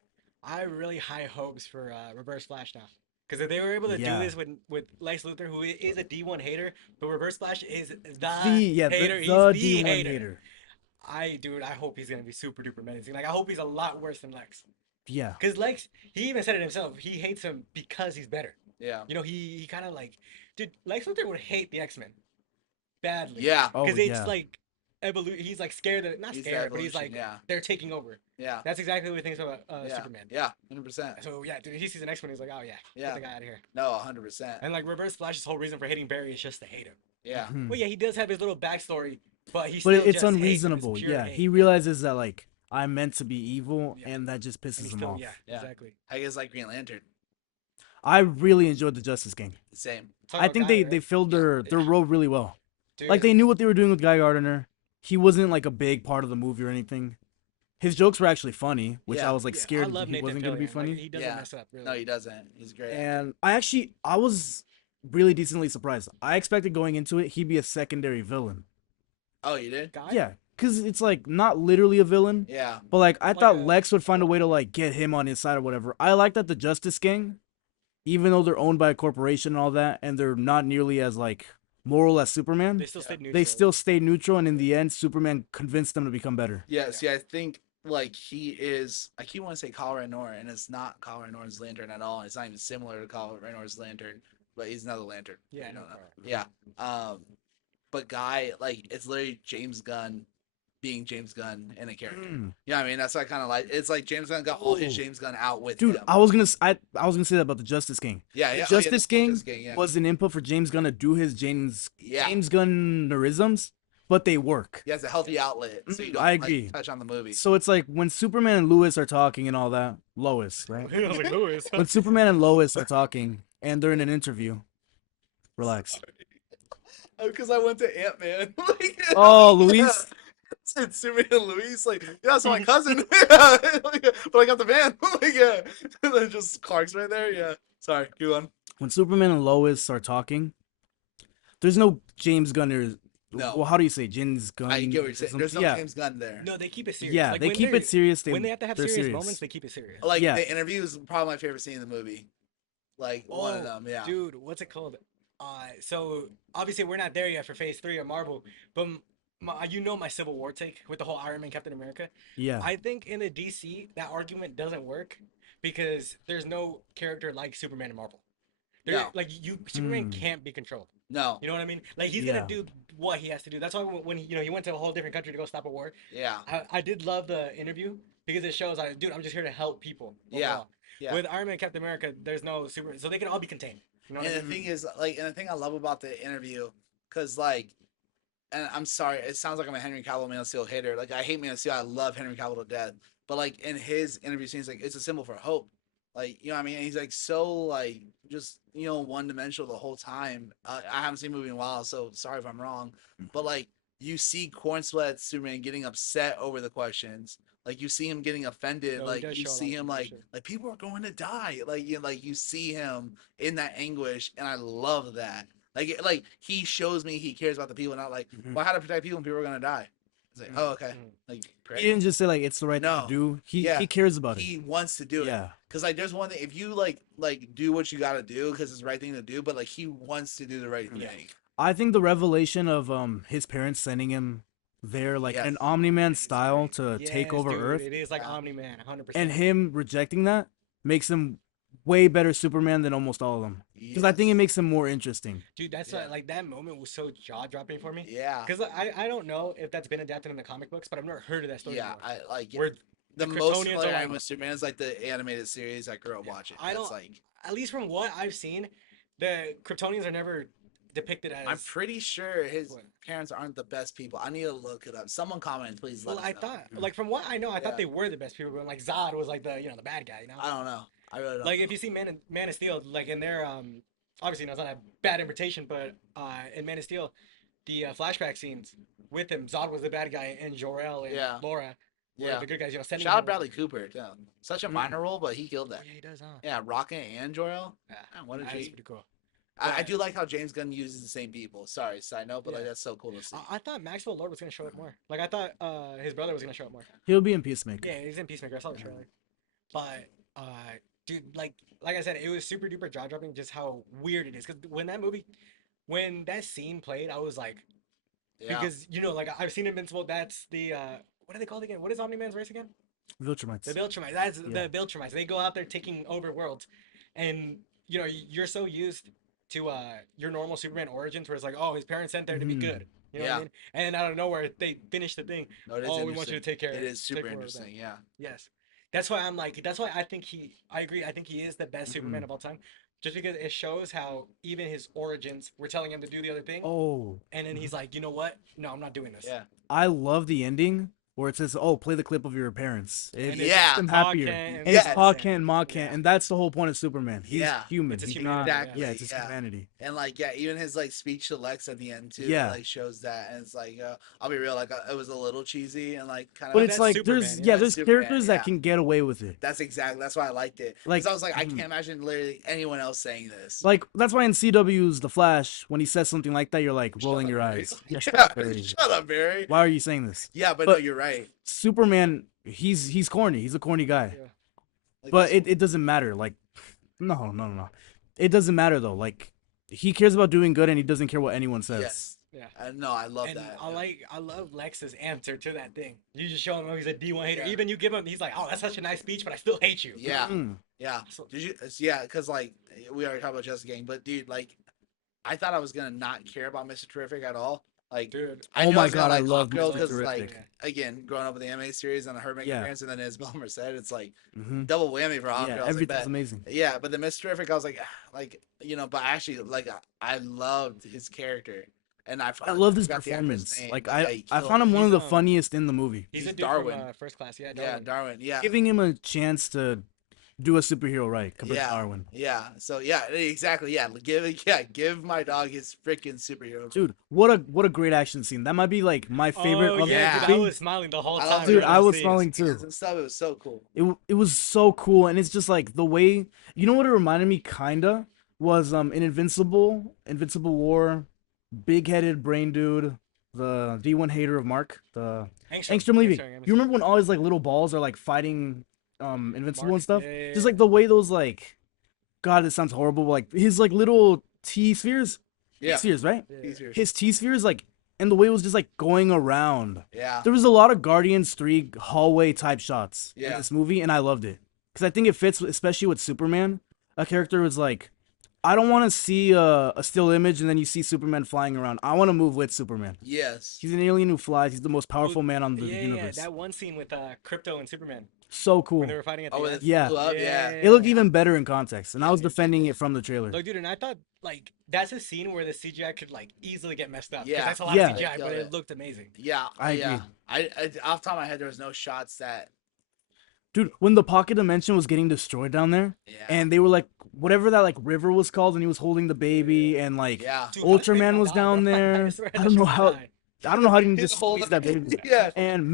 I have really high hopes for Reverse Flash now. Because if they were able to Yeah. do this with Lex Luthor, who is a D1 hater, but Reverse Flash is the The hater. the He's the D1 hater. hater. Dude, I hope he's gonna be super duper menacing. Like I hope he's a lot worse than Lex. Yeah. Because Lex, he even said it himself. He hates him because he's better. Yeah, You know, he kind of like, dude, Lex Luthor would hate the X-Men badly. yeah, Oh, Because it's yeah. like he's like scared that not He's the scared, but he's like evolution, yeah, they're taking over. yeah, That's exactly what he thinks about yeah, Superman. yeah, 100%. So yeah, dude, he sees the next one. He's like, oh yeah, Yeah. get the guy out of here. No, 100%. And like Reverse Flash's whole reason for hating Barry is just to hate him. Yeah, Mhm. Well, yeah, he does have his little backstory, but he But still it's just hates him. It's unreasonable. pure Yeah. hate. He realizes that like I'm meant to be evil, Yeah. and that just And pisses he him still, off. yeah, Yeah. exactly. I guess like Green Lantern, I really enjoyed the Justice Gang. same. Talk I about think Guy, they right? filled their role really well. Dude, Like they knew what they were doing with Guy Gardner. He wasn't like a big part of the movie or anything. His jokes were actually funny, which Yeah. I was like yeah, I scared love he Nathan wasn't gonna be Fillion. funny. Like, he doesn't Yeah. mess up. Really. No, he doesn't. He's great. And I was really decently surprised. I expected going into it he'd be a secondary villain. Oh, you did? Guy? Yeah, because it's like not literally a villain, Yeah, but like I Like thought a- Lex would find a way to like get him on his side or whatever. I like that the Justice Gang, even though they're owned by a corporation and all that, and they're not nearly as like moral as Superman, They still stayed neutral. they still stayed neutral, and in the end, Superman convinced them to become better. yeah. See, I think like he is. I keep wanting to say Kyle Rayner, and it's not Kyle Rayner's lantern at all. It's not even similar to Kyle Rayner's lantern, but he's another lantern. Yeah, You no, know that. Kyle. Yeah. But Guy, like, it's literally James Gunn being James Gunn in a character. Mm. Yeah, I mean that's what I kind of like. It's like James Gunn got all his Ooh. James Gunn out with Dude, him. I was gonna say that about the Justice Gang. Yeah, The yeah. Justice Gang yeah. was an input for James Gunn to do his Yeah. James Gunnerisms, but they work. He has a healthy outlet, so you Mhm, don't I like, agree. touch on the movie. So it's like when Superman and Lois are talking and all that, Lois, right? I was like, Lewis. When Superman and Lois are talking and they're in an interview, relax. Because I went to Ant Man. Oh, Luis. Said Superman and Luis, like, yeah, that's my cousin. Yeah, like, but I got the van. Like, yeah. And then just Clark's right there. Yeah. Sorry, keep on. When Superman and Lois are talking, there's no James Gunner No. Well, how do you say James Gunn? I get what you're saying. There's no yeah, James Gunn there. No, they keep it serious. yeah, Like they when keep they're- it serious. when they have to have they're serious serious. moments, they keep it serious. Like Yeah. the interview is probably my favorite scene in the movie. Like one of them, yeah. Dude, what's it called? So obviously we're not there yet for Phase 3 of Marvel, but my Civil War take with the whole Iron Man, Captain America. Yeah, I think in the DC that argument doesn't work because there's no character like Superman in Marvel. No. Like Superman Hmm. can't be controlled. No. You know what I mean? Like he's Yeah. gonna do what he has to do. That's why when he went to a whole different country to go stop a war. Yeah. I did love the interview because it shows like, dude, I'm just here to help people. Yeah. overall. Yeah. With Iron Man, Captain America, there's no super, so they can all be contained. You know what And I the mean? thing is, like, and the thing I love about the interview, because like, and I'm sorry, it sounds like I'm a Henry Cavill Man of Steel hater. Like, I hate Man of Steel. I love Henry Cavill to death. But like in his interview scenes, like it's a symbol for hope. Like, you know what I mean? And he's like so like just one dimensional the whole time. I haven't seen the movie in a while, so sorry if I'm wrong. But like you see Corn Sweat Superman getting upset over the questions. Like you see him getting offended. No, he Like does you show a lot see of him emotion. like people are going to die. Like you see him in that anguish, and I love that. Like he shows me he cares about the people, not like, Mhm. well, how to protect people when people are gonna die. It's like, oh, okay. Mhm. Like he didn't just say like it's the right thing No. to do. He Yeah. he cares about he it. wants to do it. Yeah, Cause like there's one thing, if you like do what you gotta do because it's the right thing to do, but like he wants to do the right Yeah. thing. I think the revelation of his parents sending him there like Yes. an Omni-Man style to take Yes, over dude, Earth, It is like Yeah. Omni-Man, 100%. and him rejecting that makes him way better Superman than almost all of them. Because I think it Yes. makes him more interesting. Dude, that's Yeah. why, like that moment was so jaw-dropping for me. Yeah. Because I don't know if that's been adapted in the comic books, but I've never heard of that story Yeah. before. I like Where the the most Kryptonians familiar are I like- am with Superman is like the animated series I grew up watching. I That's don't- like at least from what I've seen, the Kryptonians are never depicted as. I'm pretty sure his What? parents aren't the best people. I need to look it up. Someone comment, please. Let Well, us I know. thought, like from what I know, I Yeah. thought they were the best people, but like Zod was like the the bad guy, I don't know. I really don't. Like know. if you see Man of Steel, like in their obviously it's not a bad interpretation, but in Man of Steel, the flashback scenes with him, Zod was the bad guy, and Jor-El and Yeah. Laura were Yeah. the good guys. Sending Shout out him- Bradley Cooper. Yeah. Such a Mm. minor role, but he killed Oh, that. yeah, he does, huh? Yeah, Rocket and Jor-El. Yeah, Man, what a that is G. pretty cool. I But- do like how James Gunn uses the same people. Sorry, side note, but like Yeah. that's so cool to see. I thought Maxwell Lord was gonna show up more. Like I thought his brother was gonna show up more. He'll be in Peacemaker. Yeah, he's in Peacemaker. I saw the trailer. But dude, like I said, it was super duper jaw dropping just how weird it is. Because when that scene played, I was like, Yeah. because like I've seen Invincible. That's the what are they called again? What is Omni-Man's race again? Viltrumites. The Viltrumites. That's Yeah. the Viltrumites. They go out there taking over worlds, and you're so used to your normal Superman origins, where it's like, oh, his parents sent there to be Mhm. good. You know what Yeah. I mean? And out of nowhere, they finish the thing. No, it is Oh, we want you to interesting. take care. It is take super care of them. interesting. Yeah. Yes. That's why I'm like. That's why I think I agree. I think he is the best Superman Mhm. of all time, just because it shows how even his origins were telling him to do the other thing, Oh, and then he's like, you know what? No, I'm not doing this. Yeah. I love the ending where it says, "Oh, play the clip of your parents." And It it's Yeah. makes them Pa happier. Kent And Yes. it's Pa Kent and Ma Kent, Yeah. and that's the whole point of Superman. He's Yeah. human. It's his He's humanity, not. Exactly, Yeah, it's his yeah. humanity. And like, yeah, even his like speech to Lex at the end too, Yeah. like shows that, and it's like, I'll be real, like it was a little cheesy and like kind of. But it's that's like Superman, there's yeah. there's Superman, characters yeah. that can get away with it. That's why I liked it. Like, Like I was like, I mhm. can't imagine literally anyone else saying this. Like that's why in CW's The Flash, when he says something like that, you're like rolling your Barry. eyes. Yeah, shut Yeah, up, Barry. shut up, Barry. Why are you saying this? Yeah, but no, But- you're right. Superman, he's corny. He's a corny guy. Yeah. Like, But this- it doesn't matter. Like, no. It doesn't matter though. Like, he cares about doing good and he doesn't care what anyone says. yes, Yeah. no, I love And that. I love Lex's answer to that thing. You just show him oh, he's a D1 hater. Yeah. Even you give him, he's like, oh, that's such a nice speech, but I still hate you. Yeah, Mm. yeah. So- Did you? Yeah, because like we already talked about Justice Gang, but dude, like, I thought I was gonna not care about Mr. Terrific at all. Like, Dude. I Oh knew my was gonna God, I like love Hawkgirl Mr. 'cause, Terrific. like, again, growing up with the anime series and her making Yeah. appearance, and then as Belmer said, it's like Mhm. double whammy for Hawkgirl. Yeah, I was like, everything's bet. amazing. Yeah, but the Mr. Terrific, I was like, but actually, like, I loved his character, and I love his forgot the actor's performance. name, Like, but I he I killed found it. him one of the He's, funniest in the movie. He's a He's dude Darwin. from First Class. Yeah, Yeah, Darwin. Darwin. Yeah, Giving him a chance to do a superhero right compared Yeah. to Darwin. yeah. So yeah, exactly. Yeah, give my dog his freaking superhero. Dude, what a great action scene. That might be like my favorite Oh, of yeah, the dude, I movie. was smiling the whole I time. love Dude, those I was scenes. smiling too. And stuff. It was so cool. It was so cool, and it's just like the way you know what it reminded me kinda was in Invincible War, big headed brain dude, the V1 hater of Mark, the Angstrom. Angstrom Levy. Angstrom, You remember when all his like little balls are like fighting Invincible Mark? and stuff? Yeah, yeah, Just yeah. like the way those like, God, this sounds horrible, but like his like little T spheres, Yeah. spheres, right? Yeah. He's here. His T spheres like, and the way it was just like going around. Yeah. There was a lot of Guardians 3 hallway type shots in Yeah. this movie, and I loved it because I think it fits, especially with Superman. A character was like, I don't want to see a still image and then you see Superman flying around. I want to move with Superman. Yes. He's an alien who flies. He's the most powerful man on the Yeah, universe. that one scene with Crypto and Superman So cool. when they were fighting at the Oh, end. it Yeah. flew up, yeah. It looked even better in context, and I was Yeah, it defending it from the trailer. Look, dude, and I thought like that's a scene where the CGI could like easily get messed up. 'Cause Yeah. that's a lot Yeah. of CGI, but They it killed looked amazing. Yeah. I yeah. agree. I off the top of my head, there was no shots that. Dude, when the pocket dimension was getting destroyed down there, Yeah. and they were like, whatever that like river was called, and he was holding the baby, and like Yeah. Dude, how did they Ultraman not was die, down bro? there. swear I that don't shit know was how. dying. I don't know how he can His just whole- squeeze that baby. Yeah. And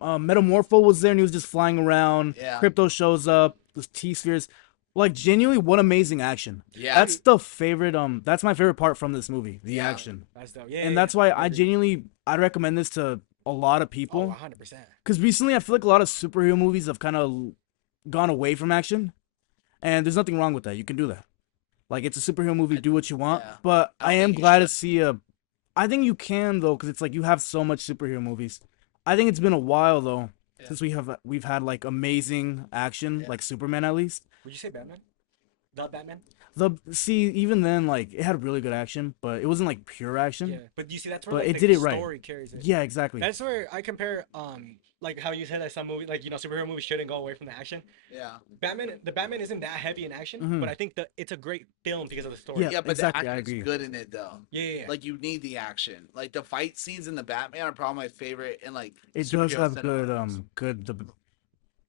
Metamorpho was there, and he was just flying around. Yeah. Crypto shows up. The T spheres, like genuinely, what amazing action. Yeah. That's the favorite. That's my favorite part from this movie, the Yeah. action. That's dope. Yeah, And yeah, that's why yeah. I agree. genuinely, I'd recommend this to a lot of Oh, people. 100%. Because recently, I feel like a lot of superhero movies have kind of gone away from action, and there's nothing wrong with that. You can do that. Like it's a superhero movie, do what you want. yeah. But I don't I am think you glad to should. see a. I think you can though, because it's like you have so much superhero movies. I think it's been a while though Yeah. since we've had like amazing action, Yeah. like Superman at least. Would you say Batman? The Batman? Even then like it had really good action, but it wasn't like pure action. Yeah. But you see, that's where But like, it the did it right. story carries it. Yeah, exactly. That's where I compare, like how you said that some movie, like superhero movies shouldn't go away from the action. Yeah. The Batman isn't that heavy in action, Mhm. but I think it's a great film because of the story. Yeah, Yeah, but exactly, the I action's agree. good in it though. Yeah. Like you need the action. Like the fight scenes in the Batman are probably my favorite. And like It does superhero have cinema. good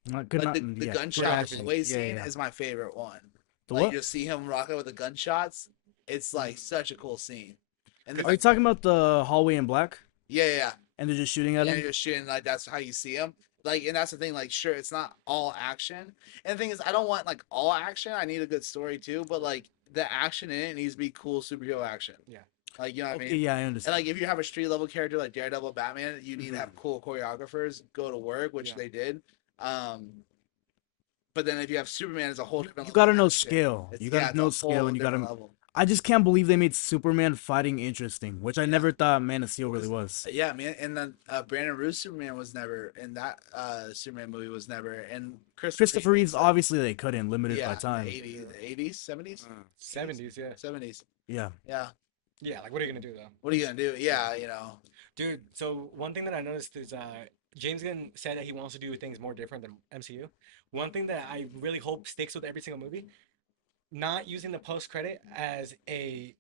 not good Like not the yeah, gunshot good action. away Yeah, scene yeah. is my favorite one. The Like what? you see him rock out with the gunshots. It's like such a cool scene. And Are you talking about the hallway in black? yeah. And they're just shooting at Yeah, him? you're shooting like that's how you see him. Like, and that's the thing. Like, sure, it's not all action. And the thing is, I don't want like all action. I need a good story too. But like the action in it needs to be cool superhero action. Yeah. Like you know what I Okay, mean. yeah, I And understand. like if you have a street level character like Daredevil, Batman, you need to have cool choreographers go to work, which Yeah. they did. But then if you have Superman, it's a whole different. You level gotta of know action. scale. It's- You yeah, gotta it's a know scale, whole and you gotta. different level. I just can't believe they made Superman fighting interesting, which I never thought Man of Steel really was. Yeah, man. And then Brandon Routh Superman was never in that Superman movie was never. And Christopher Reeves, like, obviously they couldn't, limited yeah, by time. 80s, 70s, 70s, yeah. 70s. Yeah. Yeah. Yeah, like what are you gonna do though? What are you gonna do? Yeah, you know. Dude, so one thing that I noticed is James Gunn said that he wants to do things more different than MCU. One thing that I really hope sticks with every single movie, not using the post credit as a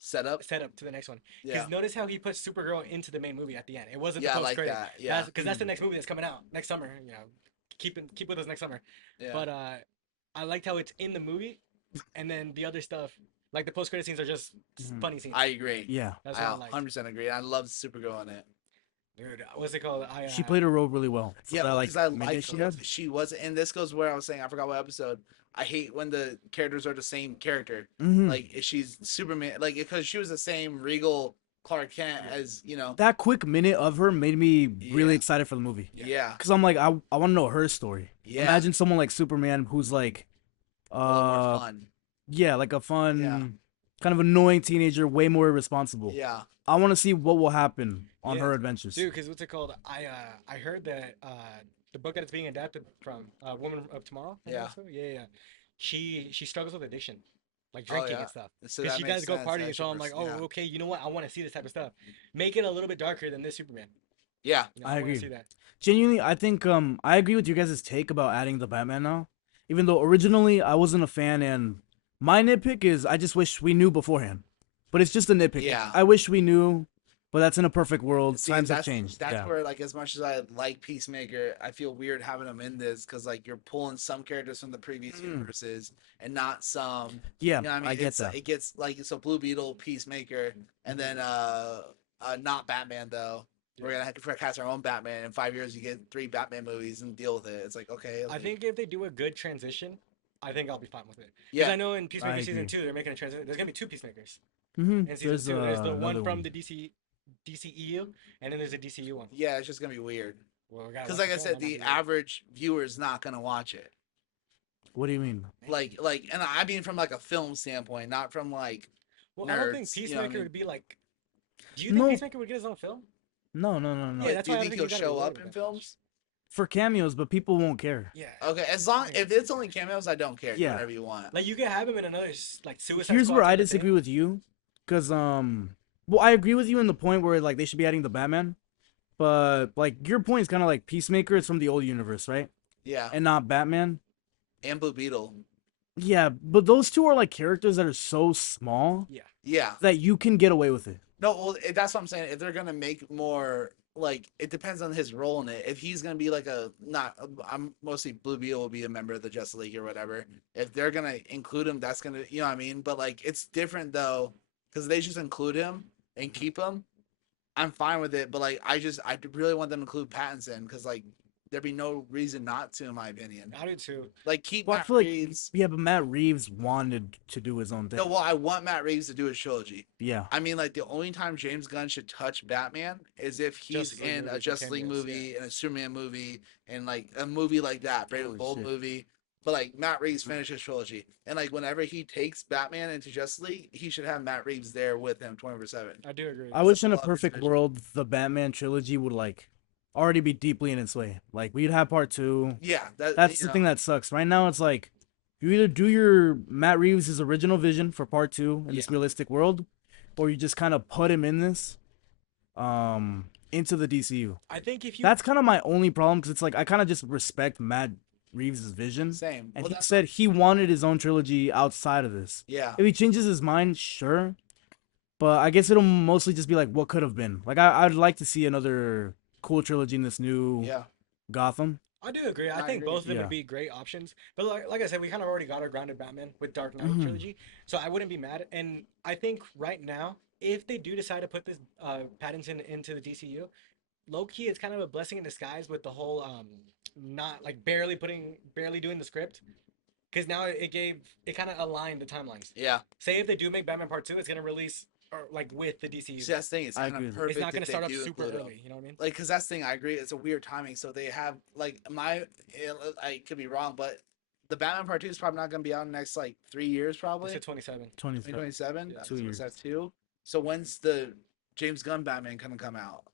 Setup. setup to the next one. Yeah. Because notice how he put Supergirl into the main movie at the end. It wasn't Yeah, I the post like credit. that. Yeah. Because that's the next movie that's coming out next summer. You know, keep with us next summer. Yeah. But I liked how it's in the movie, and then the other stuff, like the post credit scenes, are just Mhm. funny scenes. I agree. Yeah. That's what I I like. 100% agree. I love Supergirl in it. Dude, what's it called? She played her role really well. For Yeah, that, because I mandate like she has. she was, and this goes where I was saying I forgot what episode. I hate when the characters are the same character. Mhm. Like if she's Superman, like because she was the same regal Clark Kent as you know. That quick minute of her made me really Yeah. excited for the movie. Yeah, Cause I'm like, I want to know her story. yeah. Imagine someone like Superman who's like, a little more fun. yeah, like a fun, Yeah. kind of annoying teenager, way more irresponsible. Yeah, I want to see what will happen on Yeah, her adventures. Dude, because what's it called? I heard that the book that it's being adapted from, Woman of Tomorrow. I think Yeah. that's what- yeah. She struggles with addiction, like Oh, drinking yeah. and stuff. so Because that she makes does go sense, partying, actually, so I'm like, oh, yeah. okay, you know what? I want to see this type of stuff. Make it a little bit darker than this Superman. Yeah, You know, I wanna agree. See that. Genuinely, I think I agree with you guys' take about adding the Batman now. Even though originally I wasn't a fan, and my nitpick is I just wish we knew beforehand. But it's just a nitpick. Yeah. I wish we knew, but that's in a perfect world. See, Times have that's- changed. That's Yeah. where, like, as much as I like Peacemaker, I feel weird having him in this because, like, you're pulling some characters from the previous universes and not some. Yeah, You know what I mean? I get It's, that. It gets like so Blue Beetle, Peacemaker, and then not Batman though. We're gonna have to cast our own Batman. In 5 years, you get 3 Batman movies and deal with it. It's like okay. I think if they do a good transition, I think I'll be fine with it. Because yeah, I know in Peacemaker I season agree. 2 they're making a transition. There's gonna be 2 Peacemakers Mm-hmm. in season 2. There's the one from the DC DCEU, and then there's a DCU one. Yeah, it's just gonna be weird. Well, we gotta Because watch like I the film, said, might not the be average viewer is not gonna watch it. What do you mean? And I mean from like a film standpoint, not from like Well, I don't think nerds. You know what I Peacemaker mean? would be like. Do you think No, Peacemaker would get his own film? no. Yeah, But that's do you why I think think he'll you gotta be show worried up about in that. films? For cameos, but people won't care. Yeah. Okay, as long Okay. if it's only cameos, I don't care. Do Yeah. whatever you want. Like you could have him in another like Suicide Here's Squad where I type of disagree thing. with you, cause well, I agree with you in the point where like they should be adding the Batman, but like your point is kind of like Peacemaker is from the old universe, right? Yeah, And not Batman. and Blue Beetle. Yeah, but those two are like characters that are so small Yeah, that you can get away with it. no, well, that's what I'm saying. If they're gonna make more, like, it depends on his role in it. If he's gonna be like I'm mostly Blue Beetle will be a member of the Justice League or whatever. If they're gonna include him, that's gonna, you know what I mean. But like, it's different though, because they just include him and keep him. I'm fine with it, but like, I really want them to include Pattinson because like, there'd be no reason not to, in my opinion. I do too. Like, keep Well, I Matt feel like Reeves. yeah, but Matt Reeves wanted to do his own thing. No, well, I want Matt Reeves to do his trilogy. Yeah, I mean, like the only time James Gunn should touch Batman is if he's Justice League in a movies, Justice League cameos, movie, and a Superman movie, and like a movie like that, Brave and Holy Bold shit. movie. But like Matt Reeves finished his trilogy, and like whenever he takes Batman into Justice League, he should have Matt Reeves there with him 24/7. I do agree. I wish in a love his perfect vision. world the Batman trilogy would like already be deeply in its way. Like we'd have part 2. Yeah, That's the thing that sucks. Right now, it's like you either do your Matt Reeves' original vision for part 2 in this Yeah. realistic world, or you just kind of put him in this, into the DCU. I think if you That's kind of my only problem because it's like I kind of just respect Matt Reeves' vision, Same. and Well, he that's said he wanted his own trilogy outside of this. yeah. If he changes his mind, sure, but I guess it'll mostly just be like what could have been. Like I'd like to see another cool trilogy in this new Yeah. Gotham. I do agree. I I think agree. both of them Yeah. would be great options. But like I said, we kind of already got our grounded Batman with Dark Knight Mhm. trilogy, so I wouldn't be mad. And I think right now, if they do decide to put this Pattinson into the DCU, low key, it's kind of a blessing in disguise with the whole not like barely doing the script, because now it kind of aligned the timelines. Yeah. Say if they do make Batman Part 2, it's gonna release or like with the DCU. See, that's the thing. It's I kind agree of with you. perfect. It's not gonna if they start off do super include him. early. You know what I mean? Like, because that's the thing, I agree, it's a weird timing. So they have like I could be wrong, but the Batman Part 2 is probably not going to be out in the next like 3 years, probably It's at 27. 2027. 2027. Yeah. 2 years. That's 2. So when's the James Gunn Batman gonna come out?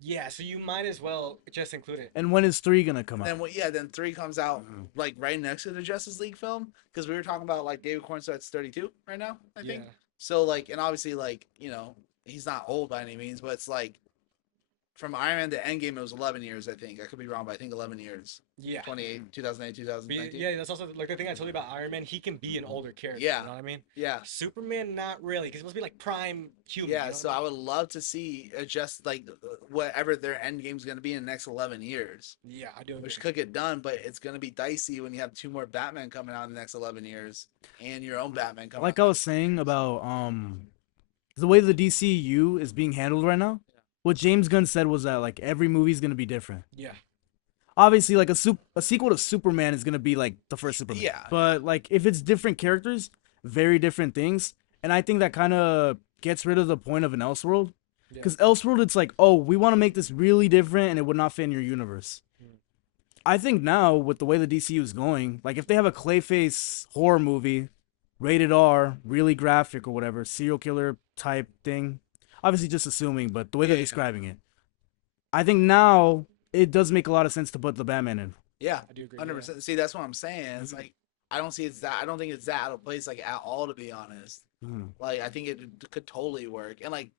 Yeah, so you might as well just include it. And when is 3 gonna come out? Then then 3 comes out Mhm. like right next to the Justice League film, because we were talking about like David Cornstar's 32 right now, I think. Yeah. So like, and obviously like he's not old by any means, but it's like from Iron Man to Endgame it was 11 years, I think. I could be wrong, but I think 11 years. Yeah. 2008, 2019. Yeah, that's also like the thing I told you about Iron Man. He can be an older character. Yeah. You know what I mean? Yeah. Superman, not really, because he's supposed to be like prime human. Yeah, you know so what I would love to see just like whatever their end game's going to be in the next 11 years, mean? Yeah, I do. which Agree. could get done, but it's going to be dicey when you have 2 more Batman coming out in the next 11 years and your own Batman coming Like out. I was saying about the way the DCU is being handled right now. What James Gunn said was that like every movie's gonna be different. Yeah. Obviously, like a sequel to Superman is gonna be like the first Superman. Yeah. But like if it's different characters, very different things, and I think that kind of gets rid of the point of an Elseworld. Yeah. Because Elseworld, it's like, oh, we want to make this really different, and it would not fit in your universe. I think now with the way the DCU is going, like if they have a Clayface horror movie, rated R, really graphic or whatever, serial killer type thing, obviously just assuming, but the way they're Yeah. describing it, I think now it does make a lot of sense to put the Batman in. Yeah. I do agree. 100%. See, that's what I'm saying. It's Mhm. like I don't think it's that out of place like at all, to be honest. Mhm. Like I think it could totally work. And like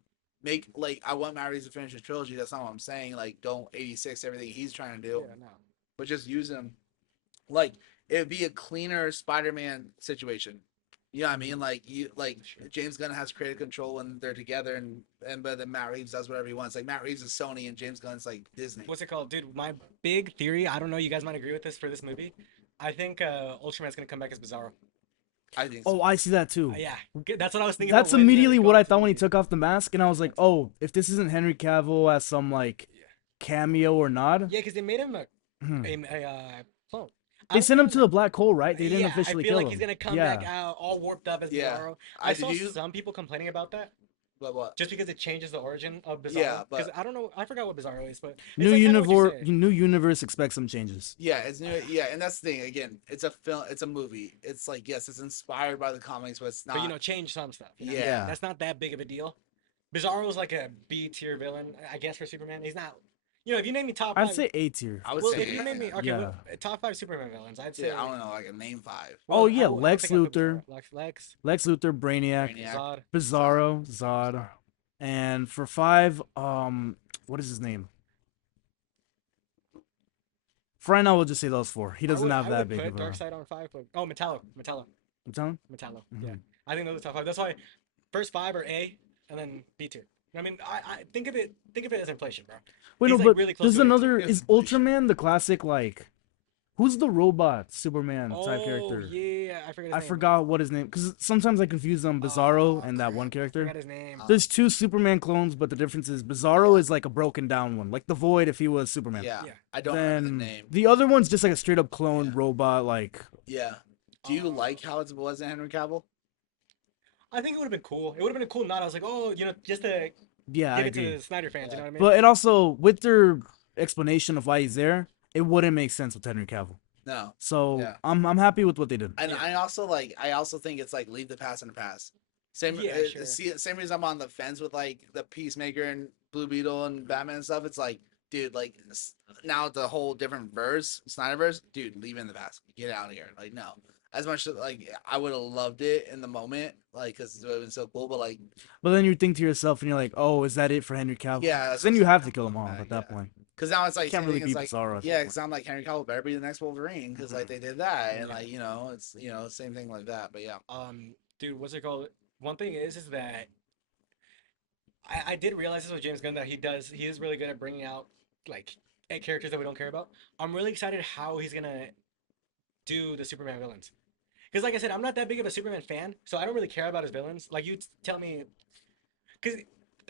make like I want Matt Reeves to finish his trilogy. That's not what I'm saying. Like don't 86 everything he's trying to do, Yeah, no. but just use him. Like it'd be a cleaner Spider-Man situation. You know what I mean? Like James Gunn has creative control when they're together, and but then Matt Reeves does whatever he wants. Like Matt Reeves is Sony and James Gunn's like Disney. What's it called, dude? My big theory. I don't know. You guys might agree with this for this movie. I think Ultraman's gonna come back as Bizarro. I think. So. Oh, I see that too. Yeah, that's what I was thinking. That's about when immediately they're what going I to thought the when he movie. took off the mask, and I was like, oh, if this isn't Henry Cavill as some like cameo or not. Yeah, because they made him a Mhm. clone. I They don't sent him know, to the black hole, right? They didn't yeah, officially I feel kill like him. he's gonna come yeah. back out all warped up as Yeah. Bizarro. I I saw do. some people complaining about that, But what? Just because it changes the origin of Bizarro. Yeah, Because but I don't know. I forgot what Bizarro is, but New it's like kind of what you universe, say. new universe expects some changes. yeah, it's new. Yeah, and that's the thing. Again, it's a film. It's a movie. It's like yes, it's inspired by the comics, but it's not. But change some stuff. You know? Yeah. That's not that big of a deal. Bizarro's like a B tier villain, I guess, for Superman. He's not. If you name me top I'd five. say A tier. I would Well, say if you name me, okay, Yeah. well, top five Superman villains, I'd say. Dude, I don't know, like a name 5. Oh, yeah, I don't Lex think I put Luthor. Bizarro. Lex, Lex Luthor, Brainiac, Brainiac. Zod. Bizarro, Zod, and for 5, what is his name? For right now, we'll just say those 4. He doesn't have I that would big put of a. Darkseid on 5. Oh, Metallo. I'm telling you? Yeah, I think those are top 5. That's why first 5 are A, and then B tier. I mean, I think of it as inflation, bro. Wait, He's, no, like, but really close there's to an A another. tier. Is Ultraman the classic, like. Who's the robot Superman type Oh character? yeah, I forgot his I name. forgot what his name. Because sometimes I confuse them, Bizarro and that one I character. forgot his name. There's 2 Superman clones, but the difference is Bizarro is like a broken down one, like the Void if he was Superman. Yeah. Yeah. I don't remember the Then name. the other one's just like a straight up clone Yeah. robot, like. Yeah. Do you like how it was in Henry Cavill? I think it would have been cool. It would have been a cool nod. I was like, oh, just to Yeah, I give it agree. to the Snyder fans. You know what I mean? But it also, with their explanation of why he's there, it wouldn't make sense with Henry Cavill. No. So Yeah. I'm happy with what they did. And Yeah. I also think it's like leave the past in the past. Same Yeah, sure. same reason I'm on the fence with like the Peacemaker and Blue Beetle and Batman and stuff. It's like, dude, like now it's a whole different verse, Snyderverse. Dude, leave it in the past. Get out of here. Like no. As much as like I would have loved it in the moment, like because it would have been so cool. But like, But then you think to yourself and you're like, oh, is that it for Henry Cavill? yeah, 'Cause then you have to kill them all at that yeah. point. Because now it's like Can't really it's be like, Bizarro at that yeah, point. because I'm like Henry Cavill better be the next Wolverine because like they did that and Yeah. like it's same thing like that. But yeah, Dude, what's it called? One thing is that I did realize this with James Gunn that he is really good at bringing out like characters that we don't care about. I'm really excited how he's gonna do the Superman villains. Because like I said, I'm not that big of a Superman fan, so I don't really care about his villains. Like you tell me, because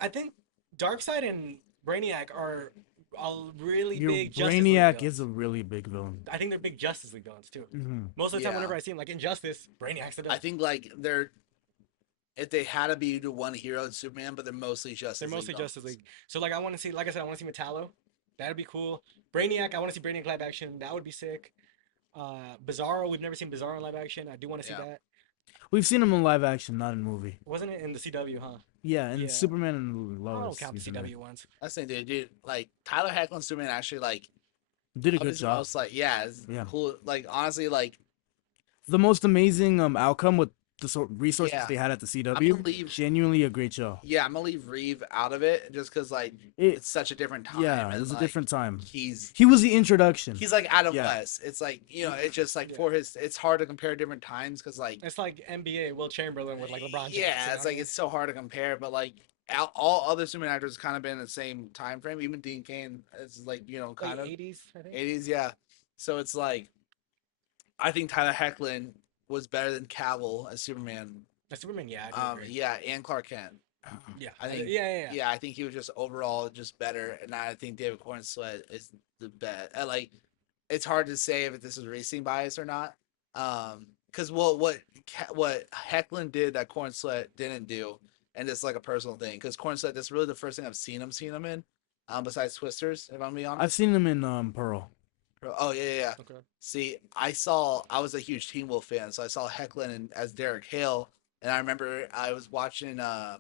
I think Darkseid and Brainiac are a really Your big Justice League Brainiac villains. is a really big villain. I think they're big Justice League villains too. Hmm. Most of the time, Yeah. whenever I see him, like Injustice, Brainiac's the I villain. think like they're if they had to be to one hero, it's Superman, but they're mostly Justice. They're mostly League Justice villains. League. So like I want to see, like I said, I want to see Metallo. That'd be cool. Brainiac, I want to see Brainiac live action. That would be sick. Bizarro, we've never seen Bizarro in live action. I do want to see Yeah. that. We've seen him in live action, not in movie. Wasn't it in the CW, huh? Yeah, and Yeah. Superman and I Lois. don't count the he's in there. CW ones. That's the thing, dude. Like Tyler Hoechlin Superman actually like Did a probably good the job. most, like it's Yeah. cool. Like honestly, like The most amazing outcome with the resources Yeah. they had at the I CW. believe Genuinely a great show. yeah, I'm gonna leave Reeve out of it just because like It- it's such a different time. Yeah, it and, was a like, different time. He's He was the introduction. He's like Adam Yeah. West. It's like it's just like Yeah. for his. It's hard to compare different times because like It's like NBA Will Chamberlain with like LeBron James. yeah, you know it's what I like mean? it's so hard to compare. But like all other Superman actors kind of been in the same time frame. Even Dean Cain is like kind like of 80s, I think. 80s. Yeah, so it's like I think Tyler Hoechlin was better than Cavill as Superman. Superman, yeah, I do agree. Yeah, and Clark Kent. Yeah, I think yeah. I think he was just overall just better, and I think David Corn Sweat is the best. Like, it's hard to say if this is racing bias or not. Because what Hecklin did that Corn Sweat didn't do, and it's like a personal thing. Because Corn Sweat, that's really the first thing I've seen him in, besides Twisters. If I'm being honest. I've seen him in Pearl. Oh yeah. Okay. See, I was a huge Teen Wolf fan, so I saw Hecklin as Derek Hale, and I remember I was watching. I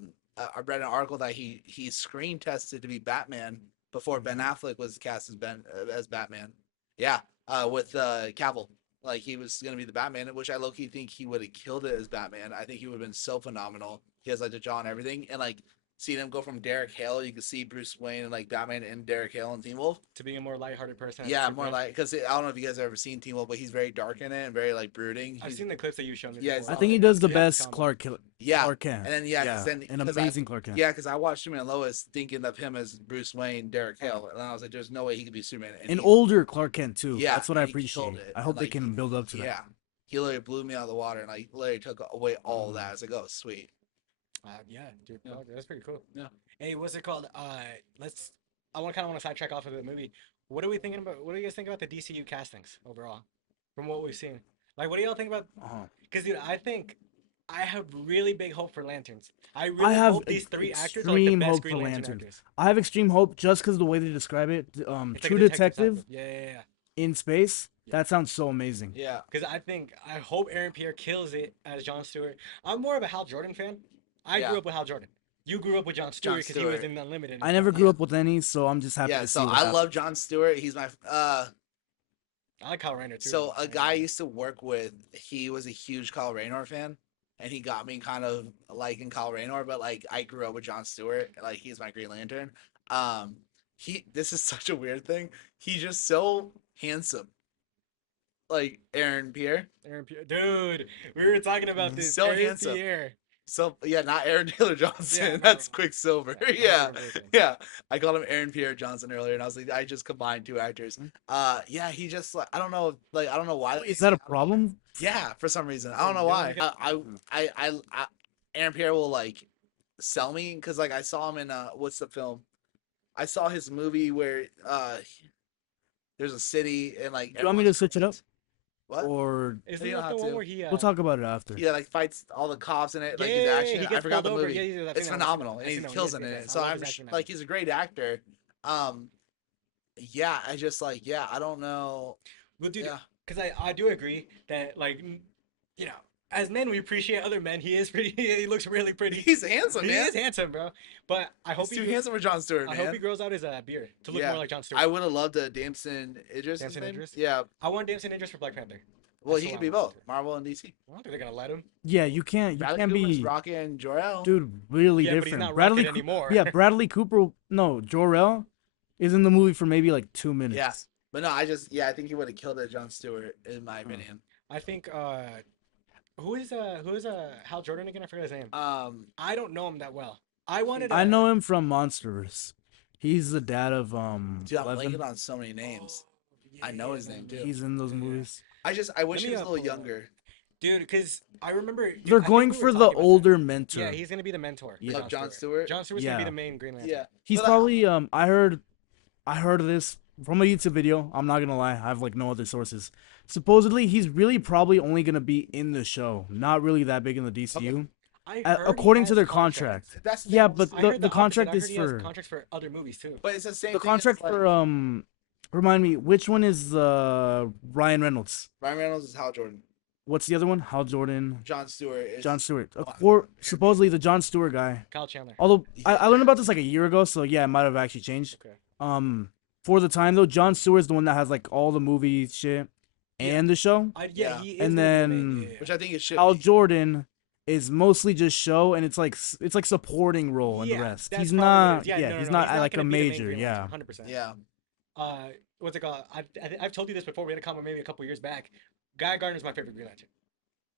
read an article that he screen tested to be Batman before Ben Affleck was cast as Batman. Yeah, with Cavill, like he was gonna be the Batman, which I low key think he would have killed it as Batman. I think he would have been so phenomenal. He has like the jaw and everything, and like seeing him go from Derek Hale, you can see Bruce Wayne and like Batman and Derek Hale and Teen Wolf. To being a more lighthearted person. as Yeah, Superman. more like because I don't know if you guys have ever seen Teen Wolf, but he's very dark in it and very like brooding. I've He's- seen the clips that you've shown me. Yeah, before. I think he does the Yeah, best combo. Clark yeah, Kent. and then an 'cause amazing Clark Kent. Yeah, because I watched Superman and Lois thinking of him as Bruce Wayne, Derek Hale, and I was like, "There's no way he could be Superman." And An he- older Clark Kent too. Yeah, That's what I and he killed appreciate. it, I hope and, they like, can build up to that. yeah, he literally blew me out of the water and like literally took away all of that. I was like, "Oh, sweet." Yeah, dude, Yeah. that's pretty cool. Yeah. Hey, what's it called? I want to sidetrack off of the movie. What are we thinking about? What do you guys think about the DCU castings overall, from what we've seen? Like, what do y'all think about? Uh-huh. Because dude, I think I have really big hope for Lanterns. I I really have hope these three actors are like the extreme best hope Green for Lantern Lanterns. actors. I have extreme hope just because of the way they describe it. It's like True a detective type Detective of, yeah. in space. Yeah. That sounds so amazing. Yeah. Because I hope Aaron Pierre kills it as Jon Stewart. I'm more of a Hal Jordan fan. I Yeah. grew up with Hal Jordan. You grew up with Jon Stewart because he was Stewart. in Unlimited. And I never stuff. grew Yeah. up with any, so I'm just happy Yeah. to So see what I happens. love Jon Stewart. He's my I like Kyle Rayner too. So a guy I used to work with, he was a huge Kyle Rayner fan, and he got me kind of liking Kyle Rayner. But like I grew up with Jon Stewart, like he's my Green Lantern. This is such a weird thing. He's just so handsome, like Aaron Pierre. Aaron Pierre, dude, we were talking about this. So Aaron handsome. Pierre. So yeah, not Aaron Taylor Johnson. Yeah, no, That's no. Quicksilver. Yeah, Yeah, no, no, no. yeah. I called him Aaron Pierre Johnson earlier, and I was like, I just combined two actors. Mm-hmm. Yeah, he just like I don't know, I don't know why. Is that a problem? Yeah, for some reason. I So don't know you why. don't I Aaron Pierre will like sell me because like I saw him in what's the film? I saw his movie where there's a city and like You want me to switch it up? What? Or Isn't You that don't the have one to. where he? we'll talk about it after. He like fights all the cops in it, like his Yeah, action. he I gets forgot the pulled over. movie. Yeah, I've It's seen that one. phenomenal, and I've he seen that one. kills Yes, in yes, it. yes. So I love I'm his action in that like he's a great actor. Yeah, I just like I don't know. Well, dude, Yeah. because I do agree that like you know, as men we appreciate other men. He is pretty. He looks really pretty. He's handsome, He man. is handsome, bro. But I hope He's he. too handsome for Jon Stewart, I man. hope he grows out his beard to look Yeah. more like Jon Stewart. I would have loved a Damson Idris. Damson Idris? Yeah. I want Damson Idris for Black Panther. Well, That's he the could one be I want both, to. Marvel and DC. I don't think they're gonna let him. Yeah, you can't Bradley Cooper's be Rocky and Jor-El. dude, really Yeah, but he's different. not Bradley Rocket anymore. Yeah, Bradley Cooper, no, Jor-El is in the movie for maybe like 2 minutes. Yeah. But no, I think he would have killed it, Jon Stewart, in my opinion. I think who is Hal Jordan again? I forgot his name. I don't know him that well. I wanted. I know him from Monsters. He's the dad of Dude, I'm Eleven. blanking on so many names. I know his name, too. He's in those movies. I wish he me was a pull little it up. younger. Dude, because I remember dude, They're I think going we were for the talking about that. older mentor. Yeah, he's gonna be the mentor. for Yeah. Of Jon Stewart? Jon Stewart's gonna be Yeah. the main Green Lantern. Yeah. He's But, probably I heard of this from a YouTube video. I'm not gonna lie, I have like no other sources. Supposedly he's really probably only gonna be in the show, not really that big in the DCU. I Uh, heard he according to has their contracts. contract. That's the Yeah, thing. but I the heard the opposite. contract I heard is he has for contracts for other movies too. But it's the same the thing as, contract like, for remind me, which one is Ryan Reynolds? Ryan Reynolds is Hal Jordan. What's the other one? Hal Jordan, Jon Stewart is Jon Stewart. Aaron Supposedly the Jon Stewart guy. Kyle Chandler. Although I learned about this like a year ago, so yeah, it might have actually changed. Okay. For the time though, Jon Stewart's the one that has like all the movie shit and the show. Yeah. He is And gonna be the main- then- yeah. which I think it should Hal be. Jordan is mostly just show, and it's like supporting role in the Yeah, rest. that's He's probably what not. it is. Yeah, no, he's no, not like a gonna be the main major. Green Yeah. Lantern, 100%. Yeah. What's it called? I've told you this before. We had a comment maybe a couple years back. Guy Gardner's my favorite Green Lantern.